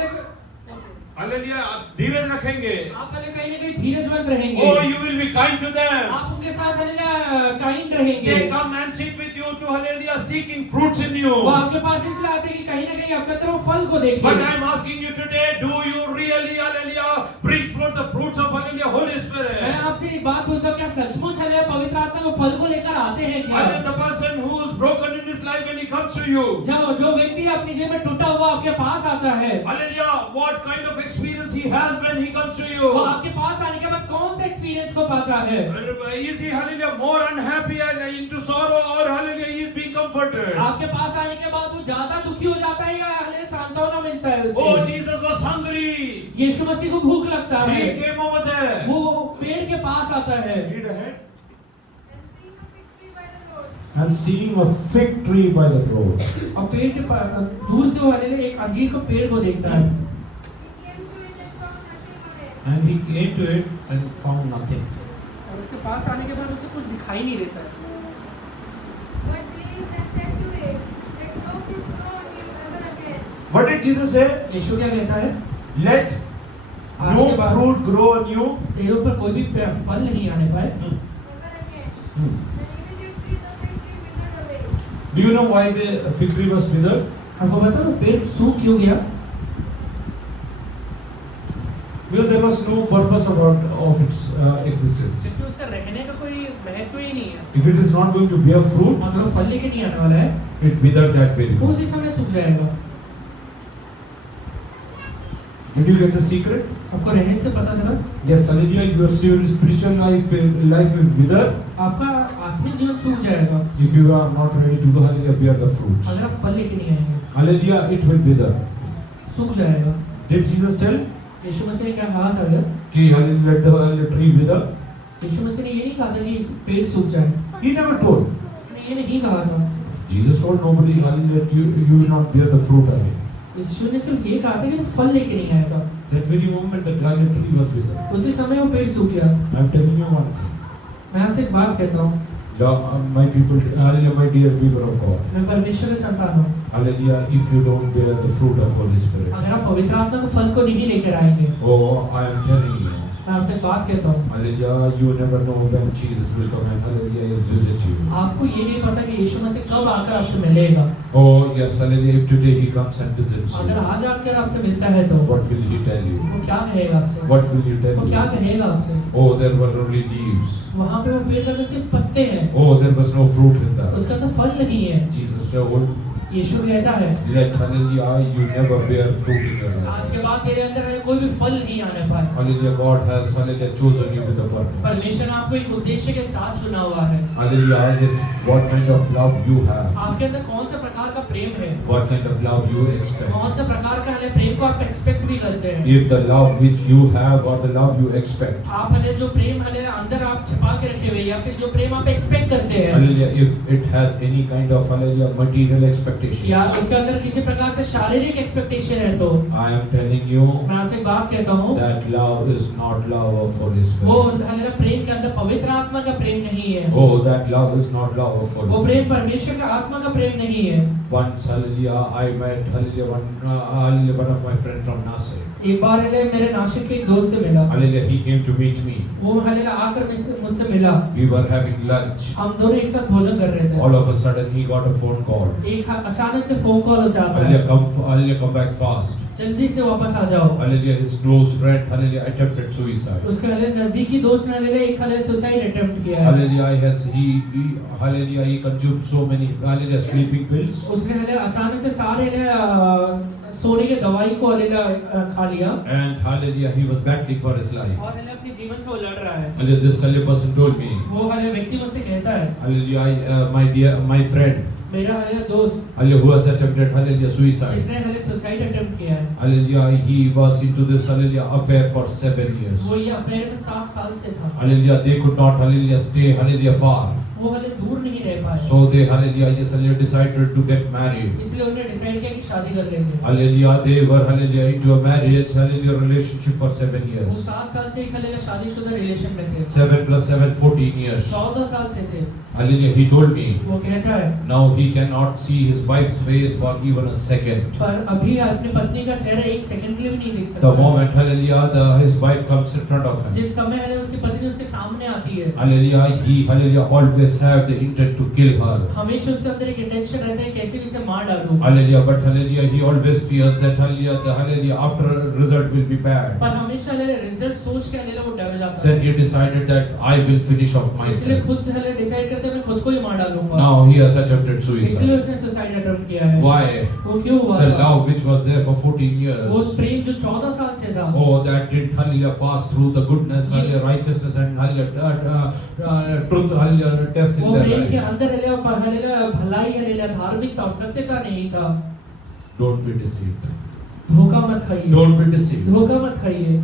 Hallelujah, आप धीरज रखेंगे. आप हले कहीं न कहीं धीरजवंत रहेंगे। Oh, you will be kind to them. आप उनके साथ हले काइंड रहेंगे। They come and sit with you to hallelujah, seeking fruits in you. वो आपके पास इसलिए आते हैं कि कहीं न कहीं अपने तरफ फल को देखें। But I am asking you today, do you really hallelujah bring forth the fruits of hallelujah Holy मैं Spirit? आपसे एक बात पूछता हूँ, क्या सचमुच हले पवित्र आत्मा को फल को लेकर आते हैं क्या? Hallelujah, the person who is broken in his life when he comes to you. जो व्यक्ति अपनी जीवन में टूटा हुआ आपके पास आता है, Hallelujah, what kind of experience he has when he comes to वो you? आपके पास आने के बाद कौन से एक्सपीरियंस को पाता है? Is he hallelujah more unhappy and into sorrow, or hallelujah he is being comforted? आपके पास आने के बाद वो ज्यादा दुखी हो जाता है या हले सांत्वना मिलता है Oh, उसे? Jesus was hungry. यीशु मसीह को भूख लगता है, He came over there. वो पेड़ के पास आता है। Read ahead. And seeing a fig tree by the road. And seeing a fig tree by the road. और पेड़ के पास दूर से वो हले एक अंजीर को पेड़ को देखता है, He came to it and found nothing. And he came to it and found nothing. और उसके पास आने के बाद उसे कुछ दिखाई नहीं देता है। But Jesus said to it, let no fruit grow on you ever again. What did Jesus say? यीशु क्या कहता है? Let आज no के बाद fruit grow on you. तेरे ऊपर कोई भी फल नहीं आने पाए। Ever again. Hmm. Then immediately the fig tree withered away. Do you know why the fig tree was withered? आपको पता है वो पेड़ सूख क्यों गया? Because there was no purpose of its existence. क्योंकि उसका रहने का कोई महत्व ही नहीं है। If it is not going to bear fruit, अगर वो फल लेके नहीं आने वाला है, it withered that very वो moment. उसी समय सूख जाएगा। Did you get the secret? आपको रहस्य पता चला? Yes, hallelujah. Your spiritual life will wither आपका आत्मिक जीवन सूख जाएगा if you are not ready to hallelujah bear the fruits. अगर आप फल लेके नहीं आएंगे, Hallelujah, it will wither. सूख जाएगा। Did Jesus tell? यीशु मसीह ने क्या कहा था? अगर कि hallelujah, let the tree wither? यीशु मसीह ने ये नहीं कहा था कि इस पेड़ सूख जाए, He never told. उसने ये नहीं कहा था। Jesus told nobody, hallelujah, you will not bear the fruit again. यीशु ने सिर्फ ये कहा था कि फल लेके नहीं आएगा। That very moment the hallelujah tree was withered. उसी समय वो पेड़ सूख गया। I am telling you one thing. मैं आपसे एक बात कहता हूँ, My people, hallelujah, my dear people of God. मैं परमेश्वर के संतान हूँ। Hallelujah, if you don't bear the fruit of Holy Spirit. अगर आप पवित्र आत्मा के फल को नहीं लेकर आएंगे, Oh, I am telling you. मैं आपसे एक बात कहता हूँ, Hallelujah, you never know when Jesus will come and hallelujah, visit you. आपको ये नहीं पता कि यीशु मसीह कब आकर आपसे मिलेगा। Oh, yes, hallelujah, if today he comes and visits अगर you, आज आकर आपसे मिलता है तो what will he tell you? वो क्या कहेगा आपसे? What will you tell वो क्या you? कहेगा आपसे? Oh, there were only leaves. वहाँ पे वो पेड़ के अंदर सिर्फ पत्ते हैं, Oh, there was no fruit in that. उसका तो फल नहीं है। Jesus told, यीशु कहता है, let hallelujah, you never bear fruit in your life. आज के बाद तेरे अंदर कोई भी फल नहीं आने पाए। Hallelujah, God has hallelujah chosen you with a purpose. परमेश्वर ने आपको एक उद्देश्य के साथ चुना हुआ है। Hallelujah, this what kind of love you have, आपके अंदर कौन सा प्रकार का प्रेम है, what kind of love you expect. कौन सा प्रकार का हले प्रेम को आप एक्सपेक्ट भी करते हैं। If the love which you have or the love you expect, आप हले जो प्रेम हले अंदर आप छिपा के रखे हुए या फिर जो प्रेम आप एक्सपेक्ट करते हैं, hallelujah, if it has any kind of hallelujah material expectations, या उसके अंदर किसी प्रकार से शारीरिक एक्सपेक्टेशन है, तो I am telling you मैं आपसे एक बात कहता हूँ, that love is not love of Holy वो Spirit. हले प्रेम के अंदर पवित्र आत्मा का प्रेम नहीं है। Oh, that love is not love of वो Holy प्रेम Spirit. परमेश्वर का आत्मा का प्रेम नहीं है। Once, hallelujah, I met hallelujah one of my friend from Nasir. एक बार हले मेरे नासिक के एक दोस्त से मिला, Hallelujah, he came to meet me. वो हले आकर मुझसे मिला, We were having lunch. हम दोनों एक साथ भोजन कर रहे थे। All of a sudden, he got a phone call. एक अचानक से फोन कॉल उसे आता है, Hallelujah, come back fast. जल्दी से वापस आ जाओ। Hallelujah, his close friend, hallelujah, attempted suicide. उसके हले नजदीकी दोस्त ने हले एक हले सुसाइड अटेम्प्ट किया है। Hallelujah, hallelujah, he consumed so many hallelujah sleeping pills. उसने हले अचानक से सारे हले सोने के दवाई को हले खा लिया And hallelujah, he was battling for his life. और हले अपने जीवन से वो लड़ रहा है। Hallelujah, this hallelujah person told me, वो हले व्यक्ति मुझसे कहता है, hallelujah, my friend, मेरा हालेलुया दोस्त hallelujah, who has attempted, hallelujah, suicide. जिसने हालेलुया सुसाइड अटेम्प्ट किया है, Hallelujah, he was into this, hallelujah, affair for 7 years. वो ये अफेयर में 7 साल से था, Hallelujah, they could not, hallelujah, stay, hallelujah, far. वो हालेलुया दूर नहीं रह पाए, So they, hallelujah, yes, hallelujah, decided to get married. इसलिए उन्होंने डिसाइड किया कि शादी कर लेंगे। Hallelujah, they were, hallelujah, into a marriage, hallelujah, relationship for 7 वो years. 7 साल से एक हालेलुया शादीशुदा रिलेशन में थे, 7 plus 7, 14 years. 14 साल से थे। Hallelujah, he told me, वो कहता है now he cannot see his wife's face for even a second. पर अभी अपनी पत्नी का चेहरा एक सेकंड के लिए भी नहीं देख The सकता। moment, hallelujah, his wife comes in front of him. जिस समय हालेलुया उसकी पत्नी उसके सामने आती है, Hallelujah, he, hallelujah, always have the intent to kill her. हमेशा उसके अंदर एक इंटेंशन रहता है कैसे भी इसे मार डालूं, Hallelujah, but hallelujah, he always fears that, hallelujah, the hallelujah, after result will be bad. पर हमेशा हालेलुया रिजल्ट सोच के हालेलुया वो डर जाता Then है, he decided that I will finish off इसलिए myself. खुद हालेलुया डिसाइड करते हैं मैं खुद को ही मार डालूंगा, Now he has attempted इसलिए suicide. उसने सुसाइड अटेम्प्ट किया है। Why? वो क्यों हुआ The था? love which was there for 14 वो years. प्रेम जो 14 साल से था, Oh, that did, hallelujah, pass through the goodness, hallelujah, righteousness and hallelujah, truth, hallelujah, test in वो their प्रेम के life. अंदर हालेलुया भलाई हालेलुया धार्मिकता और सत्यता नहीं था। Don't be deceived. धोखा मत खाइए, Don't be deceived. धोखा मत खाइए।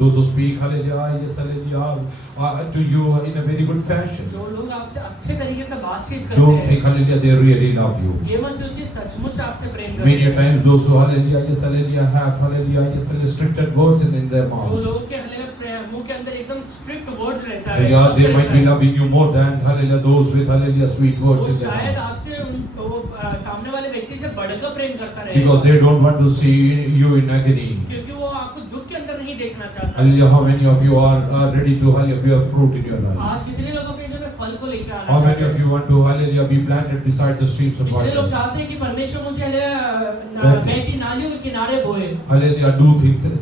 Those who speak, hallelujah, yes, hallelujah, to you in a very good fashion. जो लोग आपसे अच्छे तरीके से बातचीत करते Don't हैं, think, hallelujah, they really love you. ये मत सोचिए सचमुच आपसे प्रेम करते Many हैं। times those who, hallelujah, yes, hallelujah, have, hallelujah, yes, hallelujah, restricted words in their जो mouth. लोगों के हालेलुया मुंह के अंदर एकदम स्ट्रिक्ट वर्ड्स रहता है, Yeah, they शब्द might रहता be है। loving you more than, hallelujah, those with, hallelujah, sweet वो words in their शायद mouth. आपसे सामने वाले व्यक्ति से बढ़कर प्रेम करता रहेगा, Because they don't want to see you in agony. क्योंकि वो आपको दुख के अंदर नहीं देखना चाहता। Hallelujah, how many of you are ready to, hallelujah, bear fruit in your life? आज कितने लोगों के जो फल को लेकर आना How many चाहते of हैं? you want to, hallelujah, be planted beside the streams of कितने लोग water? चाहते हैं कि परमेश्वर मुझे बहती नालियों के किनारे बोए। Hallelujah, do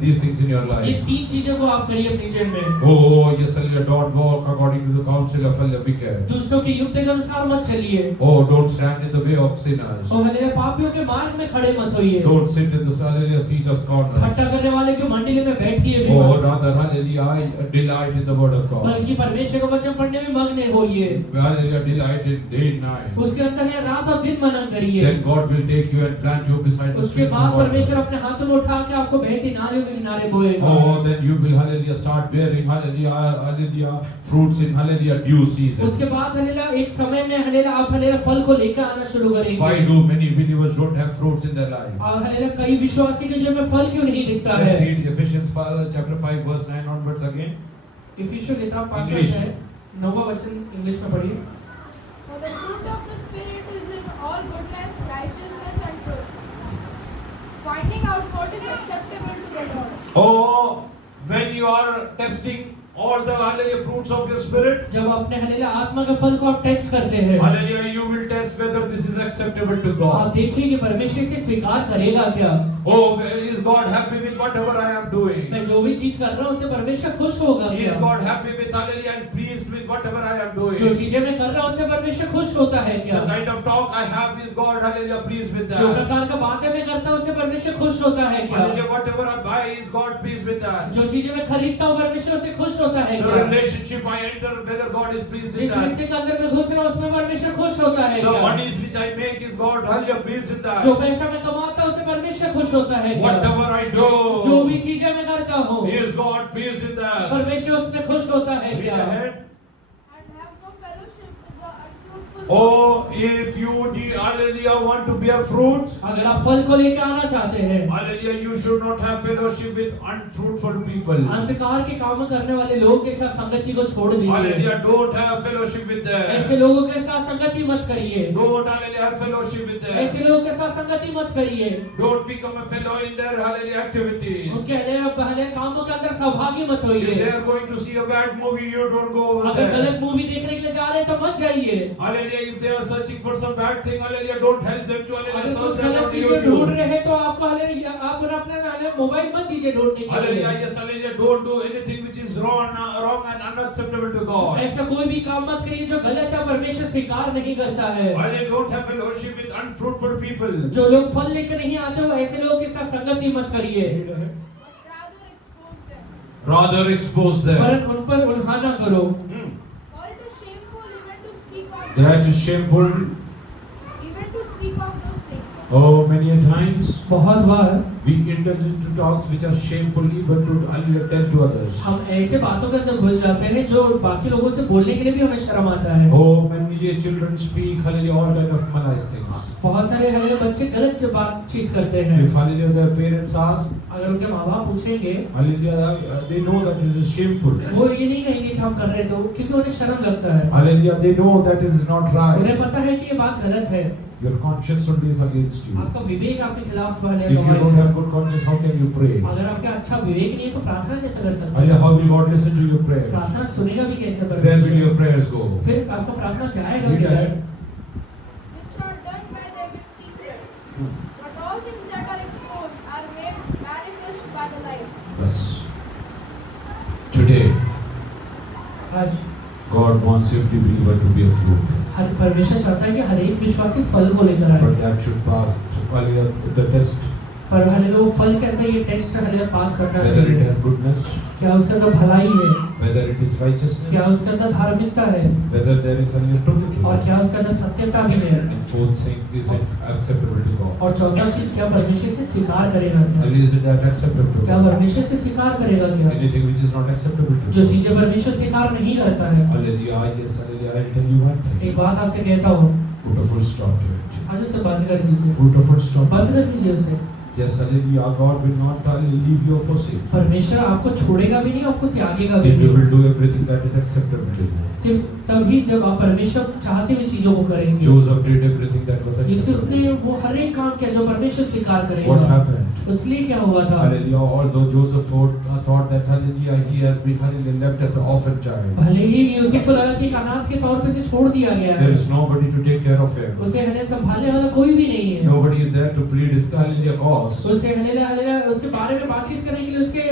these things in your ये life. 3 चीजों को आप करिए अपने जीवन में। Oh, yes, hallelujah, don't walk according to the counsel of, hallelujah, wicked. दुष्टों की युक्ति के अनुसार मत चलिए, Oh, don't stand in the way of sinners. और हालेलुया पापियों के मार्ग में खड़े मत होइए, Don't sit in the, hallelujah, seat of scorners. ठट्टा करने वाले की मंडली में बैठिए भी Oh, मत, rather, hallelujah, delight in the word of God. बल्कि परमेश्वर का वचन पढ़ने में मग्न होइए, Hallelujah, delight in day and night. उसके अंदर ये रात और दिन मनन करिए। Then God will take you and plant you beside the उसके streams बाद of water. परमेश्वर अपने हाथों में उठा के आपको बहती नालियों के किनारे बोएगा। Oh, then you will, hallelujah, start bearing, hallelujah, hallelujah, fruits in, hallelujah, due season. उसके बाद हालेलुया एक समय में हालेलुया आप हालेलुया फल को लेकर आना शुरू करेंगे। Why do many believers don't have fruits in their life? और हालेलुया कई विश्वासी के जीवन में फल क्यों नहीं दिखता Let's है? read Ephesians chapter 5 verse 9 onwards again. इफिसियों किताब 5 English. अध्याय 9वां वचन इंग्लिश में पढ़िए। For the fruit of the Spirit is in all goodness, righteousness, and truth, finding out what is acceptable to the Lord. Oh, when you are testing all the, hallelujah, fruits of your spirit, जब अपने hallelujah आत्मा के फल को आप test करते हैं, hallelujah, you will test whether this is acceptable to आप God. देखिए कि परमेश्वर इसे स्वीकार करेगा क्या? Oh, is God happy with whatever I am doing? मैं जो भी चीज कर रहा हूँ उससे परमेश्वर खुश होगा Is क्या? God happy with, hallelujah, and pleased with whatever I am doing? जो चीजें मैं कर रहा हूँ उससे परमेश्वर खुश होता है क्या? The kind of talk I have, is God, hallelujah, pleased with जो that? प्रकार का बातें मैं करता हूँ उससे परमेश्वर खुश होता है क्या? Hallelujah, whatever I buy, is God pleased with that? जो चीजें मैं खरीदता हूँ परमेश्वर उससे खुश होता है The क्या? relationship I enter, whether God is pleased with जिस that? रिश्ते के अंदर मैं घुस रहा हूँ उसमें परमेश्वर खुश होता है The क्या? monies which I make, is God, hallelujah, pleased with that? जो पैसा मैं कमाता हूँ उससे परमेश्वर खुश होता है क्या? Whatever I do, जो भी चीजें मैं करता हूँ is God pleased with that? परमेश्वर उसमें खुश होता है Read क्या? ahead. And have no fellowship with the unfruitful. Oh, if you, hallelujah, want to bear fruits, अगर आप फल को लेकर आना चाहते हैं, hallelujah, you should not have fellowship with unfruitful people. अंधकार के काम करने वाले लोगों के साथ संगति को छोड़ दीजिए। Hallelujah, don't have fellowship with them. ऐसे लोगों के साथ संगति मत करिए। Don't, hallelujah, have fellowship with them. ऐसे लोगों के साथ संगति मत करिए। Don't become a fellow in their, hallelujah, activities. उनके पहले कामों के अंदर सहभागी मत If होइए। they are going to see a bad movie, you don't go over अगर there. गलत मूवी देखने के लिए जा रहे हैं तो मत जाइए। Hallelujah, if they are searching for some bad thing, hallelujah, don't help them to, अगर hallelujah, कुछ search that गलत on चीजें ढूंढ YouTube. रहे हैं तो आपको हालेलुया आप अपने हालेलुया मोबाइल मत दीजिए ढूंढने के Hallelujah, लिए। yes, hallelujah, don't do anything which is wrong and unacceptable to God. ऐसा कोई भी काम मत करिए जो गलत है परमेश्वर स्वीकार नहीं करता है। Hallelujah, don't have fellowship with unfruitful people. जो लोग फल लेकर नहीं आते हो ऐसे लोगों के साथ संगति मत करिए। But rather expose them. Rather expose them. वरन उन पर उल्हाना करो। For it is shameful even to speak of That is shameful. even Oh, many a times बहुत बार we indulge into talks which are shamefully but to only tell to others. हम ऐसे बातों के अंदर घुस जाते हैं जो बाकी लोगों से बोलने के लिए भी हमें शर्म आता है। Oh, many children speak, hallelujah, all kind of malicious things. बहुत सारे हमारे बच्चे गलत बातचीत करते हैं। If hallelujah their parents ask, अगर उनके माँ बाप पूछेंगे, hallelujah, they know that it is shameful. वो ये नहीं कहेंगे कि हम कर रहे थे, क्योंकि उन्हें शर्म लगता है। Hallelujah, they know that is not उन्हें right. पता है कि ये बात गलत है। Your conscience only is against you. आपका विवेक आपके खिलाफ वाले If you don't have good conscience, how can you pray? अगर आपका अच्छा विवेक नहीं है तो प्रार्थना कैसे कर सकते Hallelujah, हैं? how will God listen to your prayers? प्रार्थना सुनेगा भी कैसे? Where will your prayers go? फिर आपका प्रार्थना जाएगा Read किधर? ahead. which are done by them in secret. But all things that are exposed are made manifest by the light. Yes. Today, आज God wants every believer to be a fruit. हर परमेश्वर चाहता है कि हर एक विश्वासी फल को लेकर आए। But that should pass the test. पर हमें वो फल के अंदर ये टेस्ट हमें पास करना Whether it चाहिए। has goodness, क्या उसके अंदर भलाई है? whether it is righteousness, क्या उसके अंदर धार्मिकता है? whether there is any truth. और क्या उसके अंदर सत्यता भी है? And fourth thing, is it acceptable to God? और चौथा चीज, क्या परमेश्वर से स्वीकार करेगा क्या? And is it that acceptable to क्या God? परमेश्वर से स्वीकार करेगा क्या? Anything which is not acceptable to जो God. चीजें परमेश्वर स्वीकार नहीं करता है। Hallelujah, yes, hallelujah. I'll tell you one thing. एक बात आपसे कहता हूँ, Put a full stop to it. आज उसे बंद कर दीजिए। Put a full stop. बंद कर दीजिए उसे। Yes, hallelujah. God will not leave you or forsake you. परमेश्वर आपको छोड़ेगा भी नहीं, आपको त्यागेगा भी If you नहीं। will do everything that is acceptable to you. सिर्फ तभी जब आप परमेश्वर चाहते हुए चीजों को करेंगे। Joseph did everything that was Yusuf acceptable. ने वो हर एक काम किया जो परमेश्वर स्वीकार What करेगा। happened? इसलिए क्या हुआ था? Hallelujah. Although Joseph thought that hallelujah he has been hallelujah left as an orphan child. भले ही यूसुफ को लगा कि एक अनाथ के तौर पे से छोड़ दिया गया है, There is nobody to take care of him. उसे हने संभालने वाला कोई भी नहीं है। Nobody is there to plead his hallelujah cause. उसे हने उसके बारे में बातचीत करने के लिए, उसके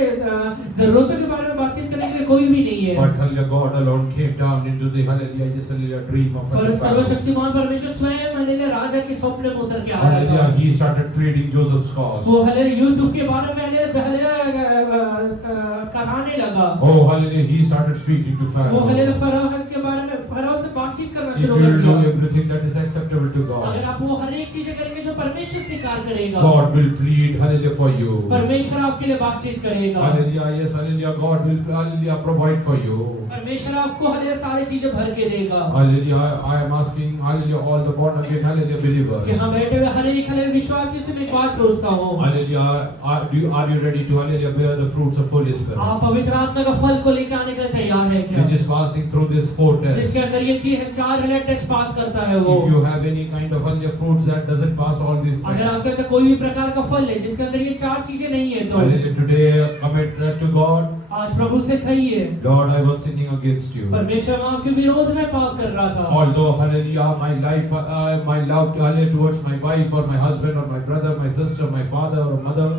जरूरतों के बारे में बातचीत करने के लिए कोई भी नहीं है। But hallelujah, God alone came down into the hallelujah, just hallelujah dream of पर hallelujah. सर्वशक्तिमान परमेश्वर स्वयं हलेलुया राजा के स्वप्न में उतर के आया Hallelujah, था। he started pleading Joseph's cause. वो हलेलुया यूसुफ के बारे में हलेलुया कराने लगा। Oh, hallelujah, he started speaking to वो Pharaoh. हलेलुया फराह के बारे में फराह से बातचीत करना If you शुरू कर will do दिया। everything that is acceptable to अगर God, आप वो हर एक चीजें करेंगे जो परमेश्वर स्वीकार करेगा, God will plead hallelujah for you. परमेश्वर आपके लिए बातचीत करेगा। Hallelujah, yes, hallelujah, God will hallelujah provide for you. परमेश्वर आपको हलेलुया सारी चीजें भर के देगा। Hallelujah, I am asking hallelujah all the born again hallelujah believers. यहाँ बैठे हुए हर एक हलेलुया विश्वासी से मैं एक बात पूछता हूँ, Hallelujah, are you ready to hallelujah bear the fruits of Holy Spirit? आप पवित्र आत्मा का फल को लेकर आने के लिए तैयार है क्या? Which is passing through this 4 tests. जिसके अंदर ये 4 हलेलुया टेस्ट पास करता है वो। If you have any kind of hallelujah fruits that doesn't pass all these अगर things, आपके अंदर कोई भी प्रकार का फल है जिसके अंदर ये 4 चीजें नहीं है तो hallelujah, today commit that to God. आज प्रभु से कहिए, Lord, I was sinning against you. परमेश्वर मैं आपके विरोध में पाप कर रहा था। Although hallelujah, my life, my love hallelujah towards my wife or my husband or my brother, my sister, my father or mother,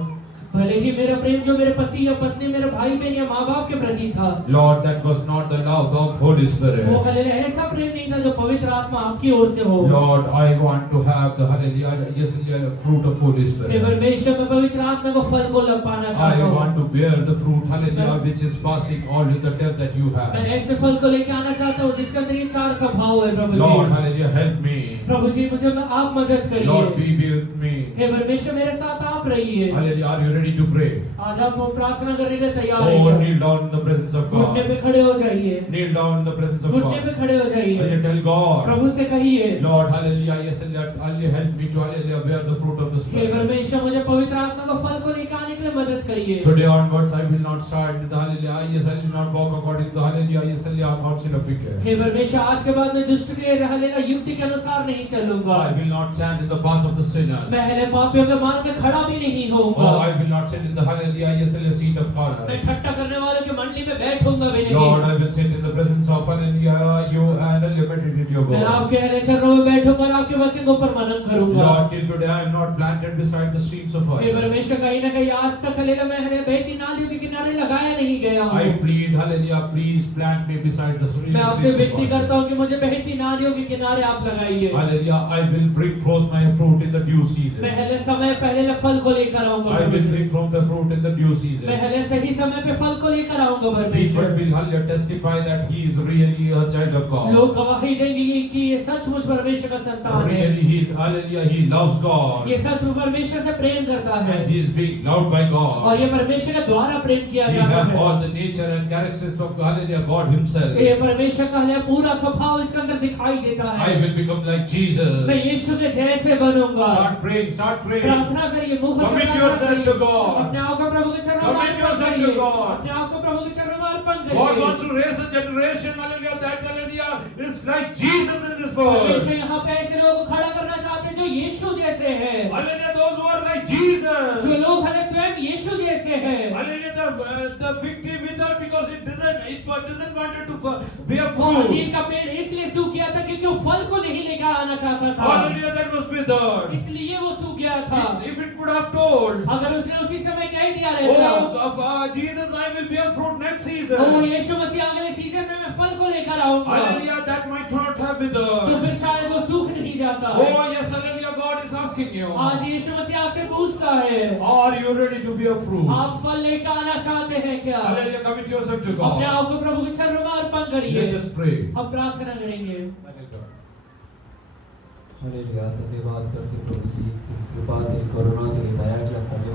भले ही मेरा प्रेम जो मेरे पति या पत्नी, मेरे भाई बहन या माँ बाप के प्रति था, Lord, that was not the love of Holy Spirit. वो हलेलुया ऐसा प्रेम नहीं था जो पवित्र आत्मा आपकी ओर से हो। Lord, I want to have the hallelujah, yes, hallelujah, fruit of Holy hey Spirit. परमेश्वर मैं पवित्र आत्मा को फल को पाना I चाहता हूँ। want to bear the fruit, hallelujah, which is passing all the test that you have. मैं ऐसे फल को लेकर आना चाहता हूँ जिसके अंदर ये 4 स्वभाव है प्रभु Lord, जी। hallelujah, help me. प्रभु जी मुझे आप मदद Lord, करिए। be with me. हे परमेश्वर मेरे साथ आप रहिए। Hallelujah, are you ready to pray? आज आप प्रार्थना करने के लिए तैयार हैं Oh, क्या? kneel down in the presence of घुटने God. पे खड़े हो जाइए। Kneel down in the presence of घुटने God. पे खड़े हो जाइए। Hallelujah, tell God. प्रभु से कहिए, Lord, hallelujah, yes, hallelujah, help me to hallelujah bear the fruit of the hey Spirit. परमेश्वर मुझे पवित्र आत्मा का फल को लेकर आने के लिए मदद करिए। Today onwards, I will not start with the hallelujah, yes, I will not walk according to the hallelujah, yes, hallelujah, counsel of wicked. हे परमेश्वर आज के बाद मैं दुष्ट के हलेलुया युक्ति के अनुसार नहीं चलूंगा। I will not stand in the path of the sinners. मैं हले पापियों के मार्ग में खड़ा भी नहीं होऊंगा। Oh, I will not sit in the hallelujah, yes, hallelujah, seat of मैं honor. ठट्टा करने वालों की मंडली में बैठूंगा भी Lord, नहीं। I will sit in the presence of hallelujah, you and hallelujah, meditate your मैं word. आपके हले चरणों में बैठूंगा और आपके वचन के ऊपर मनन करूंगा। Lord, till today I am not planted beside the streams of hey oil. परमेश्वर कहीं ना कहीं आज आज तक हालेलुया मैं हालेलुया बहती नालियों के किनारे लगाया नहीं गया हूँ। I plead, hallelujah, please plant me beside the streams. मैं आपसे विनती करता हूँ कि मुझे बहती नालियों के किनारे आप लगाइए। Hallelujah, I will bring forth my fruit in the due season. मैं हालेलुया समय पहले फल को लेकर आऊंगा। I will bring forth the fruit in the due मैं season. हालेलुया सही समय पे फल को लेकर आऊंगा People परमेश्वर। will hallelujah testify that he is really a child of God. लोग गवाही देंगे कि ये सचमुच परमेश्वर का संतान है। Really, hallelujah, he loves God. ये सचमुच परमेश्वर से प्रेम करता है And he is being loved by God. और ये परमेश्वर के द्वारा प्रेम किया He जाता has है। all the nature and characteristics of hallelujah, God himself. ये परमेश्वर का हालेलुया पूरा स्वभाव इसके अंदर दिखाई देता I है। will become like Jesus. मैं यीशु के जैसे बनूंगा। Start praying, start praying. प्रार्थना करिए, मुंह Commit खोलकर yourself प्रार्थना to करिए। God. अपने आप को प्रभु के चरणों में Commit अर्पण yourself करिए। to God. अपने आप को प्रभु के चरणों में अर्पण God करिए। wants to raise a generation, hallelujah, that hallelujah is like Jesus in this world. परमेश्वर यहाँ पे ऐसे लोगों को खड़ा करना चाहते हैं जो यीशु जैसे हैं। Hallelujah, those who are like Jesus. जो लोग हालेलुया स्वयं यीशु जैसे हैं। Hallelujah, the fig tree withered because it doesn't wanted to bear और fruit. अंजीर का पेड़ इसलिए सूख गया था क्योंकि वो फल को नहीं लेकर आना चाहता था। Hallelujah, that was withered. इसलिए वो सूख गया था। If it would have told, अगर उसने उसी समय कह दिया रहता, oh, Jesus, I will bear fruit next O season. यीशु मसीह अगले सीजन में मैं फल को लेकर आऊंगा, Hallelujah, that might not have तो withered. फिर शायद वो सूख नहीं जाता। Oh, yes, hallelujah, God is asking you. आज यीशु मसीह आपसे पूछता है, Are you ready to bear fruit? आप फल लेकर आना चाहते हैं क्या? Hallelujah, commit yourself to अपने God. आप को प्रभु के चरणों में अर्पण करिए। Let us pray. हम प्रार्थना करेंगे। हालेलुया, धन्यवाद करते प्रभु जी, तेरी कृपा, तेरी करुणा, तेरी दया जी, आपका धन्यवाद।